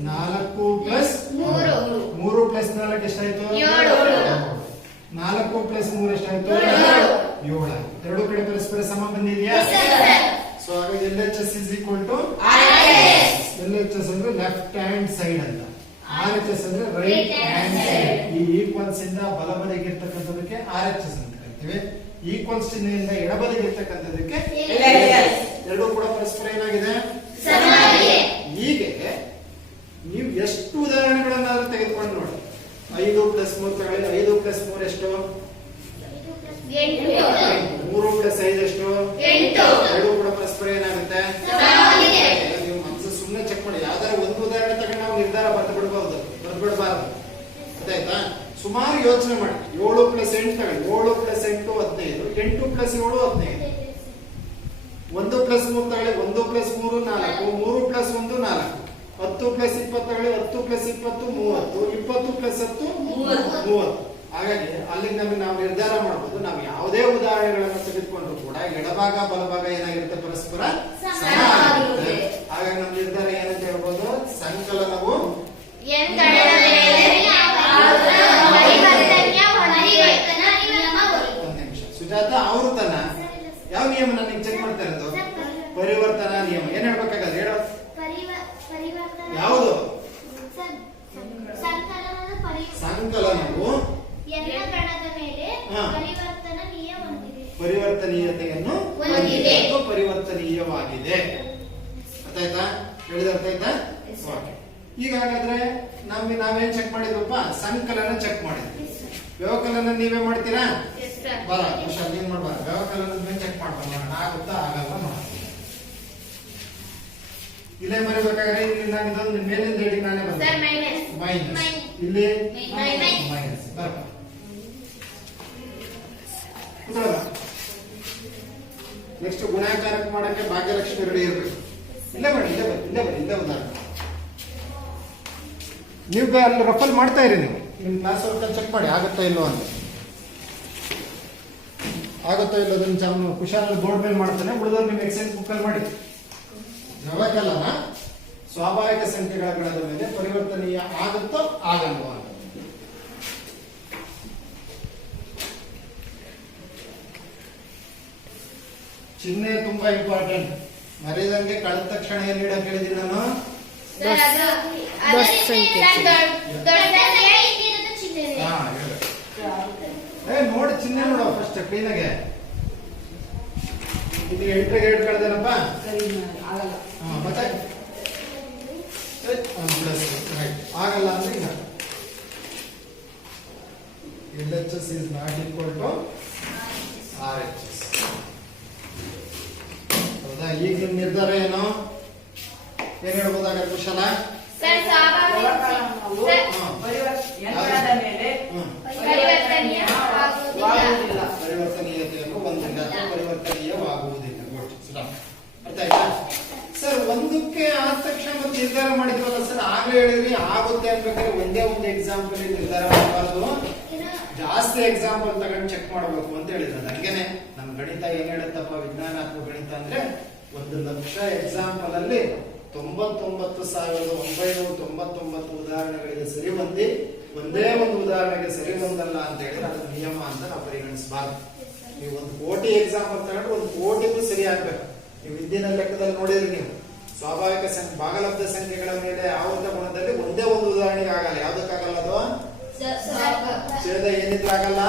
4 ಪ್ಲಸ್ 3 ಪ್ಲಸ್ 4 ಎಷ್ಟಾಯ್ತು? 4 ಪ್ಲಸ್ 3 ಎಷ್ಟಾಯ್ತು? 7. ಎರಡು ಕಡೆ ಪರಸ್ಪರ ಸಮ ಬಂದಿದೆಯಾ? ಸೊ ಹಾಗಾಗಿ LHS is equal to LHS ಅಂದ್ರೆ ಲೆಫ್ಟ್ ಹ್ಯಾಂಡ್ ಸೈಡ್ ಅಂತ, RHS ಅಂದ್ರೆ ರೈಟ್ ಹ್ಯಾಂಡ್ ಸೈಡ್. ಈ ಈಕ್ವಲ್ಸ್ ಇಂದ ಬಲಬದಿಗೆ ಇರ್ತಕ್ಕಂಥದಕ್ಕೆ RHS ಅಂತ ಕರಿತೀವಿ, ಈಕ್ವಲ್ಸ್ ಚಿಹ್ನೆಯಿಂದ ಎಡಬದಿಗೆ ಇರ್ತಕ್ಕಂಥದಕ್ಕೆ LHS. ಎರಡೂ ಕೂಡ ಪರಸ್ಪರ ಏನಾಗಿದೆ? ಹೀಗೆ ನೀವು ಎಷ್ಟು ಉದಾಹರಣೆಗಳನ್ನಾದ್ರೂ ತೆಗೆದುಕೊಂಡು ನೋಡಿ. 5 ಪ್ಲಸ್ 3 ತಗೊಳ್ಳಿ. 5 ಪ್ಲಸ್ 3 ಎಷ್ಟು? 3 ಪ್ಲಸ್ 5 ಎಷ್ಟು? 8. ಎರಡೂ ಕೂಡ ಪರಸ್ಪರ ಏನಾಗುತ್ತೆ? ನೀವು ಮನಸ್ಸು ಸುಮ್ಮನೆ ಚೆಕ್ ಮಾಡಿ. ಯಾವ್ದಾರ ಒಂದು ಉದಾಹರಣೆ ತಗೊಂಡು ನಾವು ನಿರ್ಧಾರ ಬರ್ದ್ಬಿಡ್ಬಾರ್ದು. ಗೊತ್ತಾಯ್ತಾ? ಸುಮಾರು ಯೋಚನೆ ಮಾಡಿ. 7 ಪ್ಲಸ್ 8 ತಗೊಳ್ಳಿ. 7 ಪ್ಲಸ್ 8 15. 8 ಪ್ಲಸ್ 7 15. 1 ಪ್ಲಸ್ 3 ತಗೊಳ್ಳಿ. 1 ಪ್ಲಸ್ 3 4. 3 ಪ್ಲಸ್ 1 4. 10 ಪ್ಲಸ್ 20 ತಗೊಳ್ಳಿ. 10 ಪ್ಲಸ್ 20 30. 20 ಪ್ಲಸ್ 10 30. ಹಾಗಾಗಿ ಅಲ್ಲಿಗೆ ನಮಗೆ ನಾವು ನಿರ್ಧಾರ ಮಾಡಬಹುದು. ನಾವು ಯಾವುದೇ ಉದಾಹರಣೆಗಳನ್ನು ತೆಗೆದುಕೊಂಡ್ರು ಕೂಡ ಎಡಭಾಗ ಬಲಭಾಗ ಏನಾಗಿರುತ್ತೆ? ಪರಸ್ಪರ ಸಮ ಆಗಿರುತ್ತೆ. ಹಾಗಾಗಿ ನಮ್ಮ ನಿರ್ಧಾರ ಏನಂತ ಹೇಳ್ಬೋದು? ಸಂಕಲನವು ಒಂದು ನಿಮಿಷ. ಸುಜಾತ ಆವರ್ತನ ಯಾವ ನಿಯಮ ನನಗೆ ಚೆಕ್ ಮಾಡ್ತಾ ಇರೋದು? ಪರಿವರ್ತನಾ ನಿಯಮ. ಏನ್ ಹೇಳ್ಬೇಕಾದ್ರೆ ಹೇಳೋ ಯಾವುದು? ಸಂಕಲನವು ಪರಿವರ್ತನೀಯತೆಯನ್ನು ಹೊಂದಿದೆ, ಪರಿವರ್ತನೀಯವಾಗಿದೆ. ಅರ್ಥಾಯ್ತಾ? ಹೇಳಿದ ಅರ್ಥ ಆಯ್ತಾ? ಓಕೆ. ಈಗ ಹಾಗಾದ್ರೆ ನಾವೇನ್ ಚೆಕ್ ಮಾಡಿದ್ವಪ್ಪ? ಸಂಕಲನ ಚೆಕ್ ಮಾಡಿದ್ವಿ. ವ್ಯವಕಲನ ನೀವೇ ಮಾಡ್ತೀರಾ? ಬರ ಹುಷಾರ್, ನೀನ್ ಮಾಡ್ಬಾರ. ವ್ಯವಕಲನ ಚೆಕ್ ಮಾಡ್ಬಾರ. ಆಗುತ್ತಾ ಆಗಲ್ಲ ನೋಡಿ. ಇಲ್ಲೇ ಬರಬೇಕಾದ್ರೆ ಇಲ್ಲಿ ನಾನು ಇದೊಂದು ಮೇಲಿಂದ ಹೇಳಿ ನಾನೇ ಬಂದೆ ಮೈನಸ್, ಇಲ್ಲಿ ಮೈನಸ್ ಬರಪ್ಪ. ನೆಕ್ಸ್ಟ್ ಗುಣಾಕಾರಕ್ಕೆ ಮಾಡಕ್ಕೆ ಭಾಗ್ಯಲಕ್ಷ್ಮಿ ರೆಡಿ ಇರಬೇಕು. ಇಲ್ಲೇ ಬನ್ನಿ, ಇಲ್ಲೇ ಬನ್ನಿ, ಇಲ್ಲೇ ಬನ್ನಿ. ಇಲ್ಲೇ ಉದಾಹರಣೆ ನೀವು ಅಲ್ಲಿ ರಫಲ್ ಮಾಡ್ತಾ ಇರಿ. ನೀವು ನಿಮ್ಮ ಕ್ಲಾಸ್ ವರ್ಕ್ ಚೆಕ್ ಮಾಡಿ ಆಗುತ್ತಾ ಇಲ್ವೋ ಅಂತ. ಆಗುತ್ತೋ ಇಲ್ಲೋದನ್ನ ಕುಶಾಲ್ ಬೋರ್ಡ್ ಮೇಲೆ ಮಾಡ್ತಾನೆ, ಉಳಿದವ್ರು ನಿಮ್ಮ ಎಕ್ಸೈಸ್ ಬುಕ್ ಅಲ್ಲಿ ಮಾಡಿ. ಯಾವಾಗಲ್ಲ ಸ್ವಾಭಾವಿಕ ಸಂಖ್ಯೆಗಳ ಗಣದ ಮೇಲೆ ಪರಿವರ್ತನೀಯ ಆಗುತ್ತೋ ಆಗಲ್ವೋ ಅಂತ. ಚಿಹ್ನೆ ತುಂಬಾ ಇಂಪಾರ್ಟೆಂಟ್. ಮರೆಯದಂಗೆ ಕಳೆದ ತಕ್ಷಣ ಏನ್ ನೀಡಕ್ ಹೇಳಿದೀನಿ ನಾನು? ದೊಡ್ಡ ಸಂಖ್ಯೆ. ನೋಡಿ ಚಿಹ್ನೆ ನೋಡು ಫಸ್ಟ್ ಕ್ಲೀನಾಗೆ. ಇದು 8ಗೆ 8 ಕಳೆದೇನಪ್ಪ? ಮತ್ತೆ ಆಗಲ್ಲ ಅಂದ್ರೆ ಈಗ LHS is not equal to RHS. ಹೌದಾ? ಈಗ ನಿಮ್ ನಿರ್ಧಾರ ಏನು? ಏನ್ ಹೇಳ್ಬೋದಾಗ ಕುಶಲ? ಪರಿವರ್ತನೀಯತೆಯನ್ನು ಹೊಂದಿಲ್ಲ, ಪರಿವರ್ತನೀಯವಾಗುವುದಿಲ್ಲ. ಅರ್ಥ ಆಯ್ತಾ ಸರ್? ಒಂದಕ್ಕೆ ಆದ ತಕ್ಷಣ ಮತ್ತೆ ನಿರ್ಧಾರ ಮಾಡಿದ್ವಲ್ಲ ಸರ್, ಆಗ್ಲೇ ಹೇಳಿದ್ರಿ ಆಗುತ್ತೆ ಅನ್ಬೇಕಾದ್ರೆ ಒಂದೇ ಒಂದು ಎಕ್ಸಾಂಪಲ್ ನಿರ್ಧಾರ ಮಾಡಬಾರ್ದು, ಜಾಸ್ತಿ ಎಕ್ಸಾಂಪಲ್ ತಗೊಂಡು ಚೆಕ್ ಮಾಡಬೇಕು ಅಂತ ಹೇಳಿದ್ರು. ಹಂಗೇನೆ ನಮ್ ಗಣಿತ ಏನ್ ಹೇಳುತ್ತಪ್ಪ, ವಿಜ್ಞಾನಾತ್ಮಕ ಗಣಿತ ಅಂದ್ರೆ 1,00,000 ಎಕ್ಸಾಂಪಲ್ ಅಲ್ಲಿ 99,999 ಉದಾಹರಣೆಗಳಿಗೆ ಸರಿ ಹೊಂದಿ ಒಂದೇ ಒಂದು ಉದಾಹರಣೆಗೆ ಸರಿ ಹೊಂದಲ್ಲ ಅಂತ ಹೇಳಿದ್ರೆ ಅದು ನಿಯಮ ಅಂತ ನಾವು ಪರಿಗಣಿಸಬಾರ್ದು. ನೀವು 1 ಕೋಟಿ ಎಕ್ಸಾಂಪಲ್ ತಗೊಂಡು 1 ಕೋಟಿಗೂ ಸರಿ ಆಗ್ಬೇಕು. ನೀವು ವಿದ್ಯೆನ ಲೆಕ್ಕದಲ್ಲಿ ನೋಡಿದ್ರಿ, ನೀವು ಸ್ವಾಭಾವಿಕ ಸಂಖ್ಯೆ ಭಾಗಲಬ್ಧ ಸಂಖ್ಯೆಗಳ ಮೇಲೆ ಆವರ್ತ ಗುಣದಲ್ಲಿ ಒಂದೇ ಒಂದು ಉದಾಹರಣೆಗೆ ಆಗಲ್ಲ. ಯಾವ್ದಕ್ಕಾಗಲ್ಲ ಅದು? ಛೇದ ಏನಿದ್ರೆ ಆಗಲ್ಲ,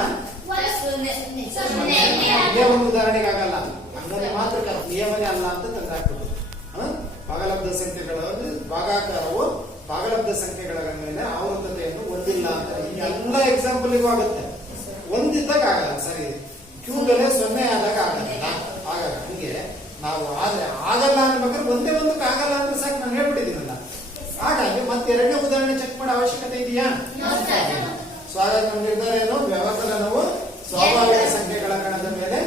ಒಂದೇ ಒಂದು ಉದಾಹರಣೆಗೆ ಆಗಲ್ಲ. ಹಂಗನೆ ಮಾತ್ರ ನಿಯಮನೇ ಅಲ್ಲ ಅಂತ ತಂದಾಕ್ತದೆ. ಭಾಗಲಬ್ಧ ಸಂಖ್ಯೆಗಳ ಭಾಗಾಕಾರವು ಭಾಗಲಬ್ಧ ಸಂಖ್ಯೆಗಳ ಮೇಲೆ ಆವರ್ತತೆಯನ್ನು ಹೊಂದಿಲ್ಲ ಅಂತ ಈ ಎಲ್ಲ ಎಕ್ಸಾಂಪಲ್ಗೂ ಆಗುತ್ತೆ. ಒಂದಿದ್ದಾಗ ಆಗಲ್ಲ ಸರಿ, ಕ್ಯೂ ಬೆಲೆ 0 ಆದಾಗ ಆಗಲ್ಲ. ಆಗಲ್ಲ. ಹೀಗೆ ನಾವು ಆದ್ರೆ ಆಗಲ್ಲ ಅನ್ಬೇಕಾದ್ರೆ ಒಂದೇ ಒಂದಕ್ಕೆ ಆಗಲ್ಲ ಅಂದ್ರೆ ಸಾಕು, ನಾನು ಹೇಳ್ಬಿಟ್ಟಿದ್ದೀನಲ್ಲ. ಹಾಗಾಗಿ ಮತ್ತೆ 2ನೇ ಉದಾಹರಣೆ ಚೆಕ್ ಮಾಡೋ ಅವಶ್ಯಕತೆ ಇದೆಯಾ? ಸೊ ಹಾಗಾಗಿ ನಮ್ಮ ನಿರ್ಧಾರ ಏನು? ವ್ಯವಕಲನವು ಸ್ವಾಭಾವಿಕ ಸಂಖ್ಯೆಗಳ ಗಣದ ಮೇಲೆ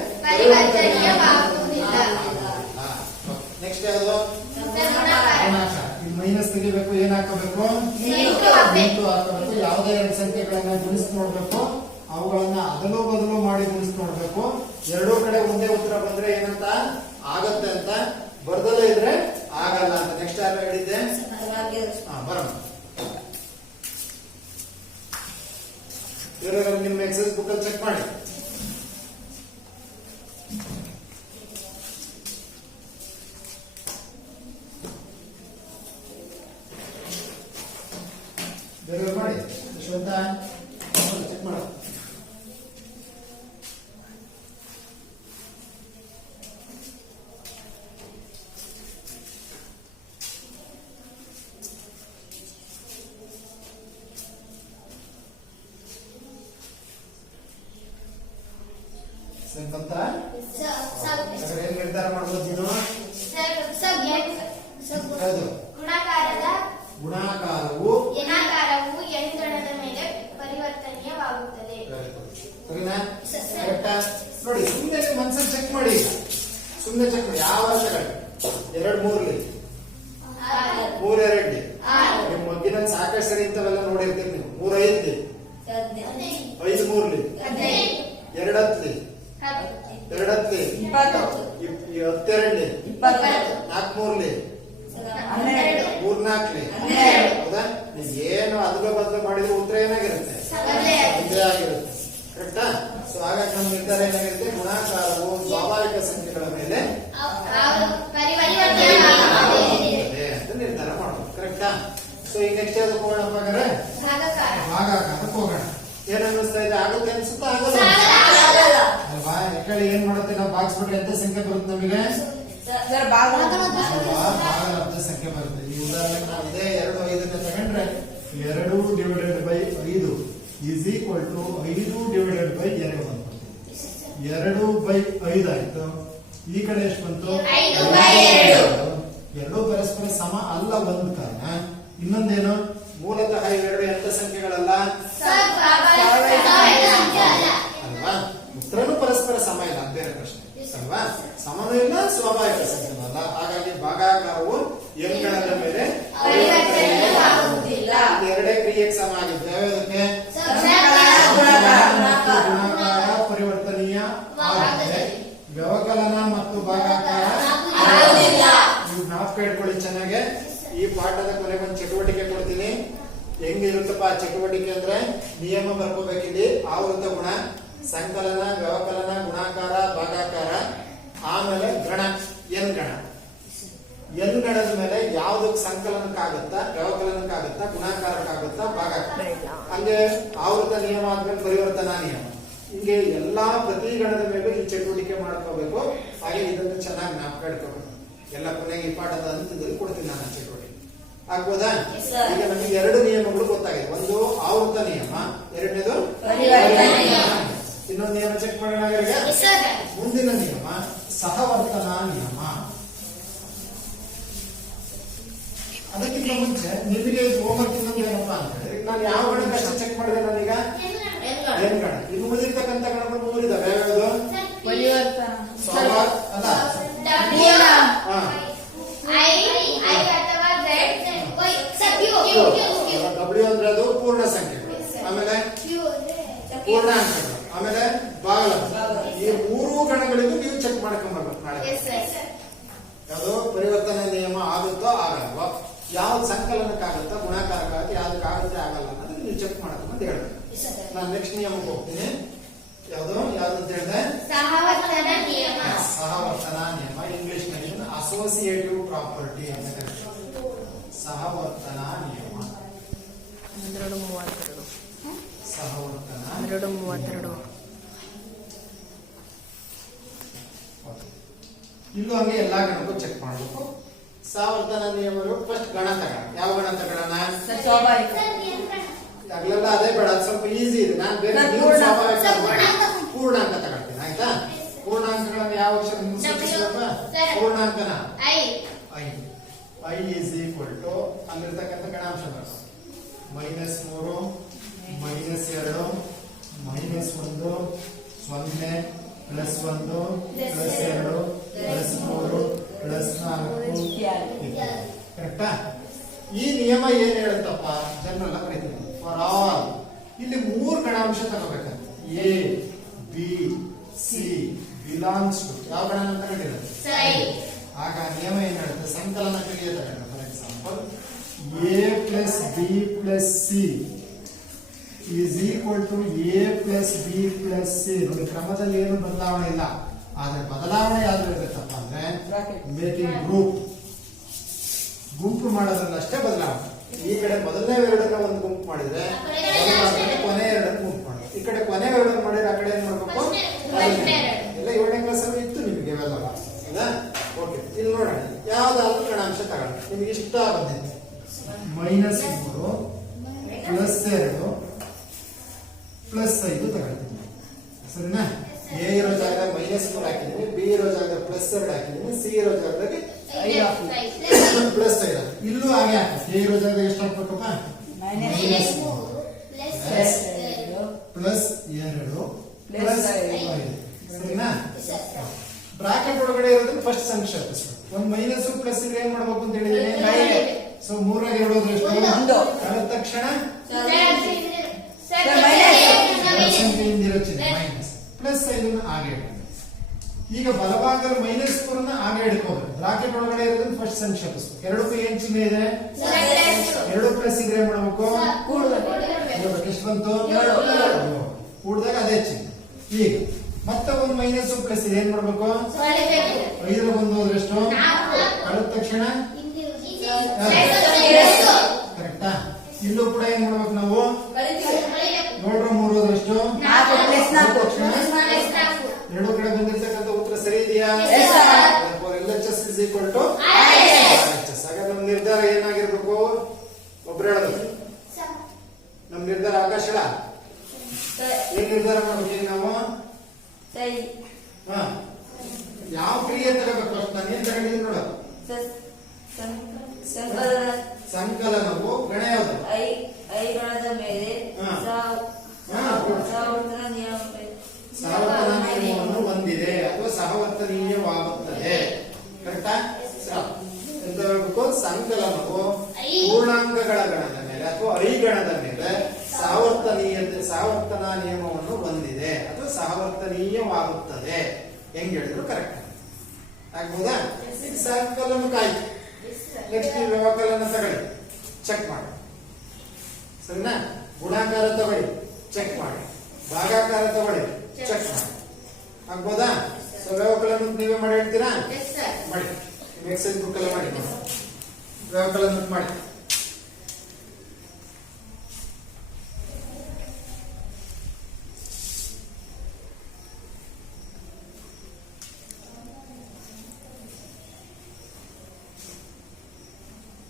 ನೆಕ್ಸ್ಟ್ ಯಾವುದು? ಮೈನಸ್ ತೆಗಿಬೇಕು. ಏನ್ ಹಾಕಬೇಕು? ಇಂಟು ಹಾಕಬೇಕು. ಯಾವುದೇ 2 ಸಂಖ್ಯೆಗಳನ್ನ ಗುಣಿಸಿ ನೋಡ್ಬೇಕು, ಅವುಗಳನ್ನ ಅದಲು ಬದಲು ಮಾಡಿ ಗುಣಿಸಿ ನೋಡ್ಬೇಕು. ಎರಡೂ ಕಡೆ ಒಂದೇ ಉತ್ತರ ಬಂದ್ರೆ ಏನಂತ ಆಗತ್ತೆ ಅಂತ, ಬರ್ದಲೇ ಇದ್ರೆ ಆಗಲ್ಲ ಅಂತ. ನೆಕ್ಸ್ಟ್ ಯಾರು ಹೇಳಿದ್ದೆ? ಬರೋಣ. ಇವರು ನಿಮ್ಮ ಎಕ್ಸೈಸ್ ಬುಕ್ ಅಲ್ಲಿ ಚೆಕ್ ಮಾಡಿ. ಬೇರೆ ಮಾಡಿ ಯಶವಂತ ಚೆಕ್ ಮಾಡ. ಏನ್ ನಿರ್ಧಾರ ಮಾಡ್ಬೋದು ನೀನು? ಗುಣಾಕಾರವು ಎಣ್ಗಣದ ಮೇಲೆ ಪರಿವರ್ತನೀಯವಾಗುತ್ತದೆ. ನೋಡಿ, ಸುಮ್ಮನೆ ಮನ್ಸಲ್ಲಿ ಚೆಕ್ ಮಾಡಿ. ಸುಮ್ಮನೆ ಚೆಕ್ ಮಾಡಿ. ಯಾವ ವರ್ಷಗಳು? 2 3 3 2 ನಿಮ್ಮ ಮಗ್ಗಿನಲ್ಲಿ ಸಾಕಷ್ಟು ಸರಿ ಇಂಥವೆಲ್ಲ ನೋಡಿರ್ತೀರಿ ನೀವು. 3 5 5 3 2 10 2 10 20 22 4 3 4 ಹೌದಾ? ಏನು ಅದಲು ಬದಲು ಮಾಡಿದ್ರೆ ಉತ್ತರ ಏನಾಗಿರುತ್ತೆ? ಇದೇ ಆಗಿರುತ್ತೆ. ಕರೆಕ್ಟಾ? ಸೊ ಹಾಗಾಗಿ ನಮ್ಮ ನಿರ್ಧಾರ ಏನಾಗಿರುತ್ತೆ? ಗುಣಾಕಾರವು ಸ್ವಾಭಾವಿಕ ಸಂಖ್ಯೆಗಳ ಮೇಲೆ ಅಂತ ನಿರ್ಧಾರ ಮಾಡೋದು. ಕರೆಕ್ಟಾ? ಸೊ ಈಗ ನೆಕ್ಸ್ಟ್ ಯಾವ್ದಕ್ಕೆ ಹೋಗೋಣಪ್ಪ? ಹಾಗಾದ್ರೆ ಭಾಗಾಕಾರಕ್ಕೆ ಹೋಗೋಣ. ಏನ್ ಅನ್ನಿಸ್ತಾ ಇದೆ? ಆಗುತ್ತೆ ಅನ್ಸುತ್ತಾ? ಆಗಲ್ಲ ಅಲ್ವಾ? ಯಾಕಂದ್ರೆ ಏನ್ ಮಾಡುತ್ತೆ, ನಾವು ಭಾಗಿಸ್ಬಿಟ್ರೆ ಎಂತ ಸಂಖ್ಯೆ ಬರುತ್ತೆ ನಮಗೆ? ಭಾಗಲಬ್ಧ ಸಂಖ್ಯೆ ಬರುತ್ತೆ. ಈ ಉದಾಹರಣೆಗೆ ನಾವು ಇದೇ 2 5 ತಗೊಂಡ್ರೆ 2/5 ಈಸ್ ಈಕ್ವಲ್ ಟು 5/2 ಬಂದ್ಬಿಡ್ತೀವಿ. 2/5 ಆಯ್ತು. ಈ ಕಡೆ ಎಷ್ಟು ಬಂತು? 2 ಪರಸ್ಪರ ಸಮ ಅಲ್ಲ ಒಂದು ಕಾರಣ. ಇನ್ನೊಂದೇನು? ಮೂಲತಃ ಇವೆರಡು ಎಂತ ಸಂಖ್ಯೆಗಳಲ್ಲ ಅಲ್ವಾ? ಉತ್ತರನು ಪರಸ್ಪರ ಸಮ ಇಲ್ಲ, ಬೇರೆ ಪ್ರಶ್ನೆ ಅಲ್ವಾ? ಸಮನೂ ಇಲ್ಲ, ಸ್ವಾಭಾವಿಕ ಸಂಖ್ಯೆನೂ ಅಲ್ಲ. ಹಾಗಾಗಿ ಭಾಗಾಕಾರವು ಎಣ್ಗಣದ ಮೇಲೆ ಎರಡೇ ಕ್ರಿಯೆಗೆ ಸಮ ಆಗಿದ್ದು. ಯಾವ್ಯಾವುದಕ್ಕೆ? ಗುಣಾಕಾರ ಪರಿವರ್ತನೀಯ ಆಗುತ್ತೆ. ಪಾಠದ ಕೊನೆಗೆ ಒಂದು ಚಟುವಟಿಕೆ ಕೊಡ್ತೀನಿ. ಹೆಂಗಿರುತ್ತಪ್ಪ ಆ ಚಟುವಟಿಕೆ ಅಂದ್ರೆ ನಿಯಮ ಬರ್ಕೋಬೇಕಿಲ್ಲಿ. ಆವೃತ ಗುಣ, ಸಂಕಲನ, ವ್ಯವಕಲನ, ಗುಣಾಕಾರ, ಭಾಗಾಕಾರ, ಆಮೇಲೆ ಗಣ, ಎನ್ ಗಣ. ಎನ್ ಗಣದ ಮೇಲೆ ಯಾವ್ದಕ್ ಸಂಕಲನಕ್ಕಾಗುತ್ತಾ, ವ್ಯವಕಲನಕ್ಕಾಗುತ್ತಾ, ಗುಣಾಕಾರಕ್ಕಾಗುತ್ತಾ, ಭಾಗಾಕಾರ. ಹಂಗೆ ಆವೃತ ನಿಯಮ ಆದ್ಮೇಲೆ ಪರಿವರ್ತನಾ ನಿಯಮ. ಹಿಂಗೆ ಎಲ್ಲಾ ಪ್ರತಿ ಗಣದ ಮೇಲೂ ಈ ಚಟುವಟಿಕೆ ಮಾಡ್ಕೋಬೇಕು. ಹಾಗೆ ಇದನ್ನು ಚೆನ್ನಾಗಿ ಜ್ಞಾಪಕ ಇಟ್ಕೋಬೇಕು. ಎಲ್ಲ ಕೊನೆಗೆ ಈ ಪಾಠದ ಅಂತ್ಯದಲ್ಲಿ ಕೊಡ್ತೀನಿ ನಾನು ಚಟುವಟಿಕೆ. ಆಗ್ಬೋದಾ? ಈಗ ನಮಗೆ ಎರಡು ನಿಯಮಗಳು ಗೊತ್ತಾಗಿದೆ. ಒಂದು ಆವೃತ ನಿಯಮ, ಎರಡನೇದು ಇನ್ನೊಂದು ನಿಯಮ ಚೆಕ್ ಮಾಡೋಣ. ಈಗ ಮುಂದಿನ ನಿಯಮ ಸಹವರ್ತನಾ ನಿಯಮ. ಅದಕ್ಕಿಂತ ಮುಂಚೆ ನಿಮಗೆ ಹೋಮ್ವರ್ಕ್ ಇನ್ನೊಂದು ಏನಪ್ಪ ಅಂತ ಹೇಳಿದ್ರೆ, ನಾನು ಯಾವ ಗಣಕ್ಕೆ ಅಷ್ಟೇ ಚೆಕ್ ಮಾಡಿದೆ ನಾನೀಗ ಎನ್ ಗಣ. ಇನ್ನು ಉಳಿದಿರ್ತಕ್ಕಂಥ ಗಣಗಳು ಮೂರಿದಾವೆ. ಯಾವ್ಯಾವುದು? ಅಲ್ಲ ಡಬ್ಲ್ಯೂ ಅಂದ್ರೆ ಅದು ಪೂರ್ಣ ಸಂಖ್ಯೆ, ಆಮೇಲೆ ಪೂರ್ಣಾಂಕಗಳು, ಆಮೇಲೆ ಭಾಗ. ಈ ಮೂರು ಗಣಗಳಿಗೂ ನೀವು ಚೆಕ್ ಮಾಡ್ಕೊಂಡ್ಬರ್ಬೇಕು ನಾಳೆ. ಯಾವುದು ಪರಿವರ್ತನೆ ನಿಯಮ ಆಗುತ್ತೋ ಆಗಲ್ವೋ, ಯಾವ್ದು ಸಂಕಲನಕ್ಕಾಗುತ್ತೋ, ಗುಣಾಕಾರಕ್ಕಾಗುತ್ತೆ, ಯಾವ್ದಕ್ಕಾಗುತ್ತೆ ಆಗಲ್ಲ ಅನ್ನೋದನ್ನ ನೀವು ಚೆಕ್ ಮಾಡ್ಕೊಂಡು ಹೇಳ್ಬೇಕು. ನಾನು ನೆಕ್ಸ್ಟ್ ನಿಯಮಕ್ಕೆ ಹೋಗ್ತೀನಿ. ಯಾವುದು ಅಂತ ಹೇಳಿದ್ರೆ ಸಹವರ್ತನಾ ನಿಯಮ. ಸಹವರ್ತನಾ ನಿಯಮ ಇಂಗ್ಲಿಷ್ ನಲ್ಲಿ ಅಸೋಸಿಯೇಟಿವ್ ಪ್ರಾಪರ್ಟಿ ಅಂತ ಕರೀತಾರೆ. ಸಹವರ್ತನಾ ನಿಯಮ. ಸಹವರ್ತನಾ 232. ಇಲ್ಲೂ ಹಂಗೆ ಎಲ್ಲಾ ಗಣಕ್ಕೂ ಚೆಕ್ ಮಾಡಬೇಕು. ಸಹವರ್ತನಾ ನಿಯಮಗಳು ಫಸ್ಟ್ ಗಣ ತಗೋಣ. ಯಾವ ಗಣ ತಗೋಣ? ಆಗ್ಲೆಲ್ಲ ಅದೇ ಬೇಡ, ಸ್ವಲ್ಪ ಈಸಿ ಇದೆ. ನಾನು ಬೇರೆ ಪೂರ್ಣಾಂಕ ತಗೊಳ್ತೀನಿ. ಆಯ್ತಾ? ಪೂರ್ಣಾಂಕಗಳನ್ನು ಯಾವ ಅಕ್ಷರ ಪೂರ್ಣಾಂಕನ ಐ ಈಸ್ ಈಕ್ವಲ್ ಟು ಅಲ್ಲಿರ್ತಕ್ಕಂಥ ಗಣಾಂಶ -3, -2, -1, -1, 0, +1, +2, +3, +4 ಕರೆಕ್ಟಾ? ಈ ನಿಯಮ ಏನ್ ಹೇಳುತ್ತಪ್ಪ? ಜನರಲ್ ಬರೀತೀನಿ. ಫಾರ್ ಆಲ್ ಇಲ್ಲಿ 3 ಗಣಾಂಶ ತಗೋಬೇಕಂತ. A, B, C belongs to ಯಾವ ಗಣ ಅಂತ ಹೇಳಿರೋದು? ಆಗ ನಿಯಮ ಏನ್ ಹೇಳುತ್ತೆ? ಸಂಕಲನ ಕ್ರಿಯೆ ತಗೊಂಡು for example A plus B plus C is equal to A plus B plus C. ನೋಡಿ, ಕ್ರಮದಲ್ಲಿ ಏನು ಬದಲಾವಣೆ ಇಲ್ಲ, ಆದ್ರೆ ಬದಲಾವಣೆ ಯಾವ್ದು ಇರುತ್ತಪ್ಪ ಅಂದ್ರೆ ಮೇಕಿಂಗ್ ಗ್ರೂಪ್. ಗುಂಪು ಮಾಡೋದ್ರಲ್ಲಿ ಅಷ್ಟೇ ಬದಲಾವಣೆ. ಈ ಕಡೆ ಮೊದಲನೇ ಎರಡನ್ನ ಒಂದು ಗುಂಪು ಮಾಡಿದ್ರೆ ಕೊನೆ ಎರಡನ್ನು ಗುಂಪು ಮಾಡೋದು. ಈ ಕಡೆ ಕೊನೆ ಎರಡನ್ನು ಮಾಡಿದ್ರೆ ಆ ಕಡೆ ಏನ್ ಮಾಡ್ಬೇಕು? ಎಲ್ಲ 7ನೇ ಕ್ಲಾಸಲ್ಲಿ ಇತ್ತು ನಿಮಗೆ ಇವೆಲ್ಲ. ಓಕೆ, ಇಲ್ಲಿ ನೋಡೋಣ ಯಾವ್ದಾದ್ರು ಗಣಾಂಶ ತಗೋಣ. ನಿಮ್ಗೆ ಇಷ್ಟ ಬಂದಿದೆ. -3 +2 +5 ತಗೊಳ್ತೀನಿ. ಸರಿನಾ? ಎ ಇರೋ ಜಾಗದಾಗ -3 ಹಾಕಿದೀನಿ, ಬಿ ಇರೋ ಜಾಗದಾಗ +2 ಹಾಕಿದೀನಿ, ಸಿ ಇರೋ ಜಾಗದಾಗ +5. ಇಲ್ಲೂ ಹಾಗೆ ಹಾಕಿ. ಎ ಇರೋ ಜಾಗದಾಗ ಎಷ್ಟು ಹಾಕ್ಬೇಕಪ್ಪ? -2 ಸರಿನಾ? ಬ್ರಾಕೆಟ್ ಒಳಗಡೆ ಇರೋದನ್ನ ಫಸ್ಟ್ ಸಂಕ್ಷೇಪಿಸ್ಬೇಕು. ಒಂದು ಮೈನಸ್ ಪ್ಲಸ್ ಇದ್ರೆ ಏನ್ ಮಾಡ್ಬೇಕು ಅಂತ ಹೇಳಿದ್ರೆ, ಸೊ 3 ಇರೋದು ಎಷ್ಟು? ಕಳೆದ ತಕ್ಷಣ ಮೈನಸ್ +5 ಹಾಗೆ ಇಡಬೇಕು. ಈಗ ಬಲಭಾಗದಲ್ಲಿ -4 ಹಾಗೆ ಇಟ್ಕೋಬೇಕು. ಬ್ರಾಕೆಟ್ ಒಳಗಡೆ ಇರೋದನ್ನ ಫಸ್ಟ್ ಸಂಕ್ಷೇಪಿಸ್ಬೇಕು. ಎರಡಕ್ಕೂ ಏನ್ ಚಿಹ್ನೆ ಇದೆ? 2 ಪ್ಲಸ್ ಇದ್ರೆ ಏನ್ ಮಾಡ್ಬೇಕು? ಎಷ್ಟು ಬಂತು? ಕೂಡಿದಾಗ ಅದೇ ಚಿಹ್ನೆ. ಈಗ ಮತ್ತೆ ಒಂದು -+, ಏನ್ ಮಾಡ್ಬೇಕು? 5 ಬಂದು ಹೋದ್ರೆ ಎಷ್ಟು? ಕಳೆದ ತಕ್ಷಣ ಕರೆಕ್ಟಾ? ಇಲ್ಲೂ ಕೂಡ ಏನ್ ಮಾಡ್ಬೇಕು ನಾವು? 7 3 ಹೋದ್ರೆ ಎಷ್ಟು? 2 ಕಡೆ ಬಂದಿರ್ತಕ್ಕಂಥ ಉತ್ತರ ಸರಿ ಇದೆಯಾ? LHS is equal to RHS. ಹಾಗಾದ್ರೆ ನಮ್ಮ ನಿರ್ಧಾರ ಏನಾಗಿರ್ಬೇಕು? ಒಬ್ರು ಹೇಳಬೇಕು. ನಮ್ಮ ನಿರ್ಧಾರ ಆಕಾಶ ಏನ್ ನಿರ್ಧಾರ ಮಾಡ್ಬೇಕು? ಈಗ ನಾವು ಯಾವ ಕ್ರಿಯೆ ತಗೋಬೇಕು? ಅಷ್ಟು ನಾನು ಏನ್ ತಗೊಂಡಿದ್ದೀನಿ ನೋಡ. ಸಂಕಲನವು ಗಣ ಯಾವುದು? ಐ ಗಣದ ಮೇಲೆ ಸಹವರ್ತನಾ ನಿಯಮವನ್ನು ಹೊಂದಿದೆ ಅಥವಾ ಸಹವರ್ತನೀಯವಾಗುತ್ತದೆ. ಕರೆಕ್ಟಾ? ಎಂತ ಹೇಳ್ಬೇಕು? ಸಂಕಲನವು ಪೂರ್ಣಾಂಕಗಳ ಗಣದ ಮೇಲೆ ಅಥವಾ ಐ ಗಣದ ಮೇಲೆ ಸಹವರ್ತನಾ ನಿಯಮವನ್ನು ಹೊಂದಿದೆ ಅಥವಾ ಸಹವರ್ತನೀಯವಾಗುತ್ತದೆ. ಹೆಂಗ್ ಹೇಳಿದ್ರು ಕರೆಕ್ಟ್ ಆಗ್ಬೋದಾ? ಸಂಕಲನಕ್ಕಾಯ್ತು. ನೆಕ್ಸ್ಟ್ ಈ ವ್ಯವಕಲನ ತಗೊಳ್ಳಿ, ಚೆಕ್ ಮಾಡಿ. ಸರಿನಾ? ಗುಣಾಕಾರ ತಗೊಳ್ಳಿ, ಚೆಕ್ ಮಾಡಿ. ಭಾಗಾಕಾರ ತಗೊಳ್ಳಿ, ಚೆಕ್ ಮಾಡಿ. ಆಗ್ಬೋದಾ? ಸೊ ವ್ಯವಕಲನ ನೀವೇ ಮಾಡಿ ಹೇಳ್ತೀರಾ? Yes, sir. ಮಾಡಿ. ಎಕ್ಸೈಸ್ ಬುಕ್ ಎಲ್ಲ ಮಾಡಿ. ವ್ಯವಕಲನ ಮಾಡಿ.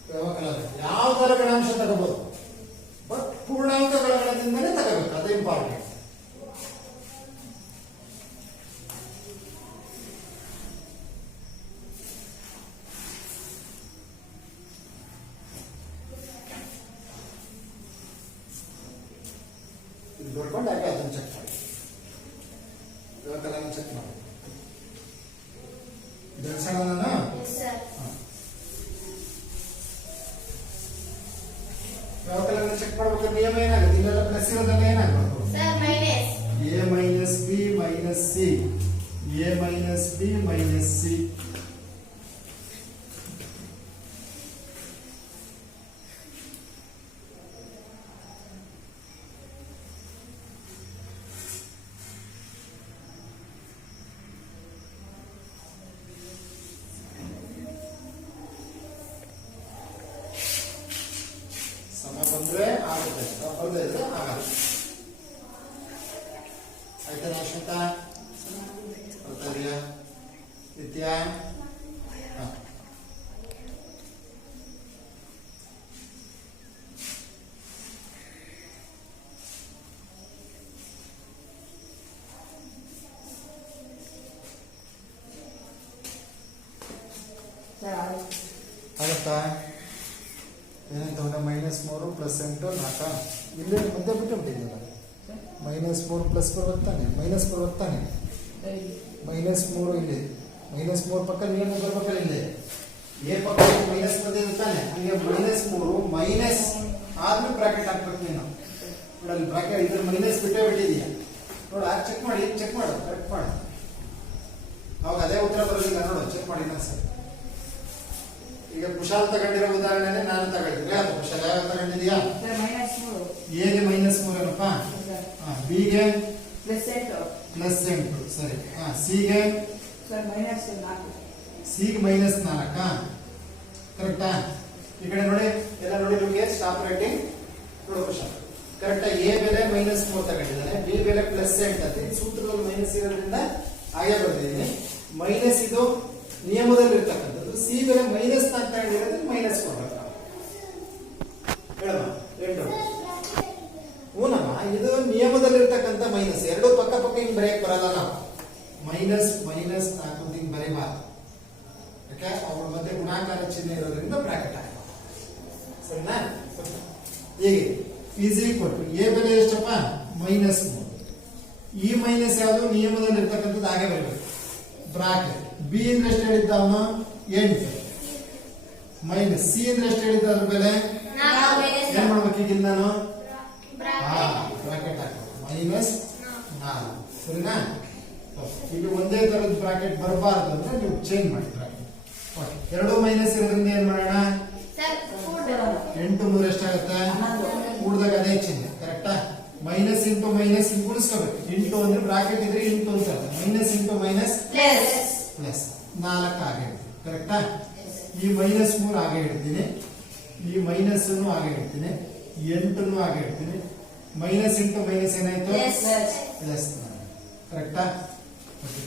ವ್ಯವಕಲನ ಯಾವ್ದಾರ ಗಣಾಂಶ ತಗೋಬಹುದು, ಬಟ್ ಪೂರ್ಣಾಂಕಗಳ ಗಣದಿಂದಲೇ ತಗೋಬೇಕು, ಅದು ಇಂಪಾರ್ಟೆಂಟ್. ಇದು ಬರ್ಕೊಂಡು ಹಾಗೆ ಅದನ್ನು ಚೆಕ್ ಮಾಡಿ. ವ್ಯವಕಲನ ಚೆಕ್ ಮಾಡಿ. ಬೆಳೆಸೋಣ ನಾನು. Yes, sir. ವ್ಯವಕಲನ ಚೆಕ್ ಮಾಡ್ಬೇಕಾದ್ರೆ ನಿಯಮ ಏನಾಗುತ್ತೆ? ಇಲ್ಲೆಲ್ಲ ಪ್ಲಸ್ ಇರೋದನ್ನ ಏನಾಗಬೇಕು? Sir, minus. a minus b minus c, a minus b minus c. ಸಮ ಬಂದ್ರೆ ಆಗುತ್ತೆ, ಬರದೇ ಇದ್ರೆ ಆಗಲ್ಲ. ಆಯ್ತಾ ಅಶ್ವಿತ? ಬರ್ತಾ ಇದೆಯಾ ನಿತ್ಯ? ಹ. ಆಗುತ್ತಾ? ಏನಂತ -3 + 8 4. ಇಲ್ಲಿ ಮಧ್ಯೆ ಬಿಟ್ಟು ಬಿಟ್ಟಿದ್ದೀರ. -3 ಪ್ಲಸ್ ಬರ್ತಾನೆ, ಮೈನಸ್ ಬರ್ತಾನೆ. -3 ಇಲ್ಲಿ, -3 ಪಕ್ಕ ಏನು ಬರ್ಬೇಕಲ್ಲ ಇಲ್ಲಿ, ಎ ಪಕ್ಕ ಮೈನಸ್ ಬಂದಿರ್ತಾನೆ. ಹಂಗೆ -3 ಮೈನಸ್ ಆದ್ಮೇಲೆ ಬ್ರಾಕೆಟ್ ಹಾಕ್ಬೇಕು ನೀನು. ನೋಡಲ್ಲಿ ಬ್ರಾಕೆಟ್ ಇದ್ರ ಮೈನಸ್ ಬಿಟ್ಟೇ ಬಿಟ್ಟಿದೀಯ ನೋಡು. ಆ ಚೆಕ್ ಮಾಡಿ, ಚೆಕ್ ಮಾಡು, ಕರೆಕ್ಟ್ ಮಾಡು. ಅವಾಗ ಅದೇ ಉತ್ತರ ಬರೋದಿಲ್ಲ ನೋಡು, ಚೆಕ್ ಮಾಡಿ ಸರ್. ಈಗ ಕುಶಾಲ್ ತಗೊಂಡಿರೋ ಉದಾಹರಣೆನೆ ನಾನು ತಗೊಂಡಿದ್ದೆ. ಅದು ಕುಶಾಲ್ ಯಾವ ತಗೊಂಡಿದ್ಯಾ? ಎಗೆ -3 ಏನಪ್ಪ? ಬಿಗೆ +8. ಸರಿ. ಸಿಗೆ ಸಿಗೆ -4. ಕರೆಕ್ಟಾ? ಈ ಕಡೆ ನೋಡಿ, ಎಲ್ಲ ನೋಡಿ ನಿಮಗೆ ಸ್ಟಾಪ್ ರೈಟಿಂಗ್ ನೋಡು ಕುಶಾಲ್. ಕರೆಕ್ಟಾ? ಎ ಬೆಲೆ -3 ತಗೊಂಡಿದ್ದಾನೆ, ಬಿ ಬೆಲೆ +8 ಅಂತ. ಈ ಸೂತ್ರದಲ್ಲಿ ಮೈನಸ್ ಇರೋದ್ರಿಂದ ಹಾಗೆ ಬರ್ತಿದ್ದೀನಿ. ಮೈನಸ್ ಇದು ನಿಯಮದಲ್ಲಿ ಇರ್ತಕ್ಕಂಥದ್ದು. ಸಿ ಬೆಲೆ -4 ತಗೊಂಡಿರೋದ್ರೆ ಮೈನಸ್ ಕೊಡ್ಬೇಕು. ಹೇಳಮ್ಮ 2. ಹೂನಮ್ಮ, ಇದು ನಿಯಮದಲ್ಲಿರ್ತಕ್ಕಂಥ ಮೈನಸ್. ಎರಡು ಪಕ್ಕ ಪಕ್ಕ ಹಿಂಗ್ ಬರೆಯಕ್ ಬರಲ್ಲ ನಾವು. -4 ಹಿಂಗ್ ಬರೀಬಾರ್ದು. ಯಾಕೆ? ಅವ್ರ ಮಧ್ಯೆ ಗುಣಾಕಾರ ಚಿಹ್ನೆ ಇರೋದ್ರಿಂದ ಬ್ರಾಕೆಟ್ ಹಾಕಿ. ಸರಿನಾ? ಹೀಗೆ ಈಸ್ ಈಕ್ವಲ್ ಟು ಎ ಬೆಲೆ ಎಷ್ಟಪ್ಪ? -3. ಈ ಮೈನಸ್ ಯಾವುದು? ನಿಯಮದಲ್ಲಿ ಇರ್ತಕ್ಕಂಥದ್ದು ಹಾಗೆ ಬರಬೇಕು. ಬ್ರಾಕೆಟ್. ಬಿ ಅಂದ್ರೆ ಎಷ್ಟು ಹೇಳಿದ್ದ ಅವನು? 8. ಮೈನಸ್ ಸಿ ಅಂದ್ರೆ ಎಷ್ಟು ಹೇಳಿದ್ದ ಅದ್ರ ಬೆಲೆ? ಏನ್ ಮಾಡ್ಬೇಕು ಈಗ ನಾನು? ಬ್ರಾಕೆಟ್ ಹಾಕಬೇಕು. -4. ಸರಿನಾ? ಇಲ್ಲಿ ಒಂದೇ ತರದ ಬ್ರಾಕೆಟ್ ಬರಬಾರ್ದು ಅಂದ್ರೆ ನೀವು ಚೇಂಜ್ ಮಾಡಿ ಬ್ರಾಕೆಟ್. ಎರಡು ಮೈನಸ್ ಇರೋದ್ರಿಂದ ಏನ್ ಮಾಡೋಣ? 8 3 ಎಷ್ಟಾಗುತ್ತೆ? ಕೂಡಿದಾಗ ಅದೇ ಚಿಹ್ನೆ. ಕರೆಕ್ಟಾ? ಮೈನಸ್ ಇಂಟು ಮೈನಸ್ ಗುಣಿಸ್ಕೋಬೇಕು. ಇಂಟು ಅಂದ್ರೆ ಬ್ರಾಕೆಟ್ ಇದ್ರೆ ಇಂಟು ಅಂತ ಅರ್ಥ. ಮೈನಸ್ ಇಂಟು ಮೈನಸ್ ಪ್ಲಸ್ 4 ಹಾಗೆ ಇಡ್ತೀನಿ. ಕರೆಕ್ಟಾ? ಈ -3 ಹಾಗೆ ಇಡ್ತೀನಿ, ಈ ಮೈನಸ್ ಹಾಗೆ ಇಡ್ತೀನಿ, 8 ಹಾಗೆ ಇಡ್ತೀನಿ. ಮೈನಸ್ ಇಂಟು ಮೈನಸ್ ಏನಾಯ್ತು? ಪ್ಲಸ್. ಕರೆಕ್ಟಾ?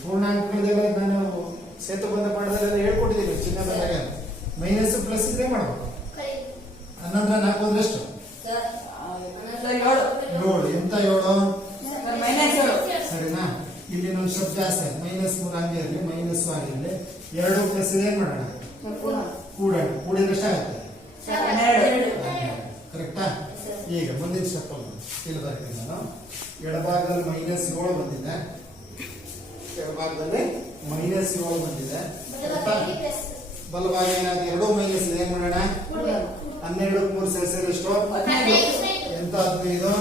ಪೂರ್ಣಾಂಕಗಳೆಲ್ಲ ನಾನು ಸೇತುಬಂಧ ಪಾಠದಲ್ಲಿ ಹೇಳ್ಕೊಟ್ಟಿದ್ದೀನಿ. ಚಿಹ್ನೆ ಬಂದಾಗ ಮೈನಸ್ ಪ್ಲಸ್ ಇದ್ರೆ ಮಾಡ್ಬೇಕು. 11 4 ಅಂದ್ರೆ ಎಷ್ಟು? 7. ಎಂತ 7? ಸರಿನಾ? ಇಲ್ಲಿ ಒಂದು ಶಬ್ದ ಜಾಸ್ತಿ ಆಯ್ತು. -3 ಹಂಗೆ ಇರಲಿ, ಮೈನಸ್ ಆಗಿರಲಿ. 2 ಪ್ಲಸ್ ಏನ್ ಮಾಡೋಣ? ಕೂಡೋಣ. ಕೂಡಿದ್ರೆ ಎಷ್ಟಾಗುತ್ತೆ? 12. ಕರೆಕ್ಟಾ? ಈಗ ಮುಂದಿನ ಸ್ಟೆಪ್ ಇಲ್ಲಿ ಬರ್ತೀನಿ ನಾನು. ಎಡಭಾಗದಲ್ಲಿ -7 ಬಂದಿದೆ, ಎಡಭಾಗದಲ್ಲಿ -7 ಬಂದಿದೆ. ಬಲಭಾಗ ಏನಾದ್ರು 2 ಮೈನಸ್ ಇದೆ, ಏನ್ ಮಾಡೋಣ? 12 3 ಸೇರಿಸಿದ್ರೆ ಎಷ್ಟು? ಎಂತ 15?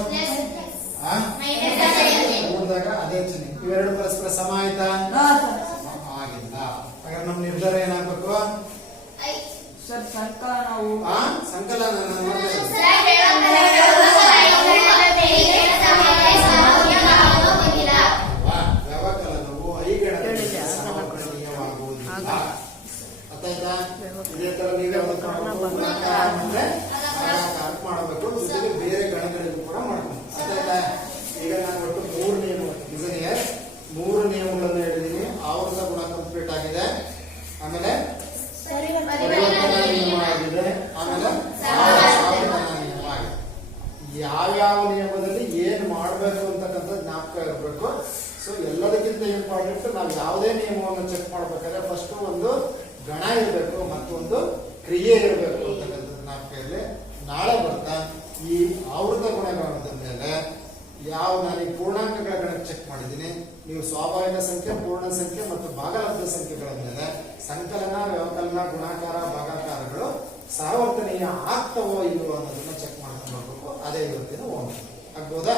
ಕೂಡಿದಾಗ ಅದೇ ಚಿಹ್ನೆ. ಇವೆರಡು ಪರಸ್ಪರ ಸಮ ಆಯ್ತಾ? ಆಗಿಲ್ಲ. ಹಾಗಾದ್ರೆ ನಮ್ಮ ನಿರ್ಧಾರ ಏನಾಗಬೇಕು? ಸಂಕಲನವು ಆ ಸಂಕಲನ ನೋಡ್ತಾ ಇದ್ದೀನಿ. ವಾ, ವ್ಯವಕಲನವು ಐಗಣದಲ್ಲಿ ಸಮಾಕಲನೀಯವಾಗುವುದಿಲ್ಲ. ಅರ್ಥಾಯ್ತಾ? ಇದೇ ತರ ನೀವೇ ಗುಣಾಕಾರ ಅಂದ್ರೆ ಭಾಗಾಕಾರ ಮಾಡಬೇಕು, ಜೊತೆಗೆ ಬೇರೆ ಗಣಗಳಿಗೂ ಕೂಡ ಮಾಡಬೇಕು. ಅರ್ಥಾಯ್ತಾ? ಈಗ ನಾನು ಒಟ್ಟು 3 ನಿಯಮ ಇದನ್ನೇ 3 ನಿಯಮಗಳನ್ನು ಹೇಳಿದೀನಿ. ಆವೃತ ಗುಣ ಕಂಪ್ಲೀಟ್ ಆಗಿದೆ, ಆಮೇಲೆ ಪರಿವರ್ತನಾ ನಿಯಮ ಆಗಿದೆ, ಆಮೇಲೆ ಸಾವರ್ತನ ನಿಯಮ ಆಗಿದೆ. ಯಾವ್ಯಾವ ನಿಯಮದಲ್ಲಿ ಏನ್ ಮಾಡ್ಬೇಕು ಅಂತಕ್ಕಂಥ ಜ್ಞಾಪಕ ಇರಬೇಕು. ಸೊ ಎಲ್ಲದಕ್ಕಿಂತ ಇಂಪಾರ್ಟೆಂಟ್, ನಾವು ಯಾವುದೇ ನಿಯಮವನ್ನು ಚೆಕ್ ಮಾಡ್ಬೇಕಾದ್ರೆ ಫಸ್ಟ್ ಒಂದು ಗಣ ಇರಬೇಕು ಮತ್ತು ಒಂದು ಕ್ರಿಯೆ ಇರಬೇಕು ಅಂತಕ್ಕಂಥ ಜ್ಞಾಪಕ ಇರಲಿ. ನಾಳೆ ಬರ್ತಾ ಈ ಆವೃತ ಗುಣಗಣದ ಮೇಲೆ ನಾನು ಈ ಪೂರ್ಣಾಂಕಗಳ ಗಣಕ್ಕೆ ಚೆಕ್ ಮಾಡಿದ್ದೀನಿ. ನೀವು ಸ್ವಾಭಾವಿಕ ಸಂಖ್ಯೆ, ಪೂರ್ಣ ಸಂಖ್ಯೆ ಮತ್ತು ಭಾಗಲಬ್ಧ ಸಂಖ್ಯೆಗಳ ಮೇಲೆ ಸಂಕಲನ, ವ್ಯವಕಲನ, ಗುಣಾಕಾರ, ಭಾಗಾಕಾರಗಳು ಸಹವರ್ತನೀಯ ಆಗ್ತವೋ ಇಲ್ಲವೋ ಅನ್ನೋದನ್ನ ಚೆಕ್ ಮಾಡ್ಕೊಂಡು ಬರ್ಬೇಕು. ಅದೇ ಇವತ್ತಿನ ಹೋಮ್ವರ್ಕ್. ಆಗ್ಬೋದಾ?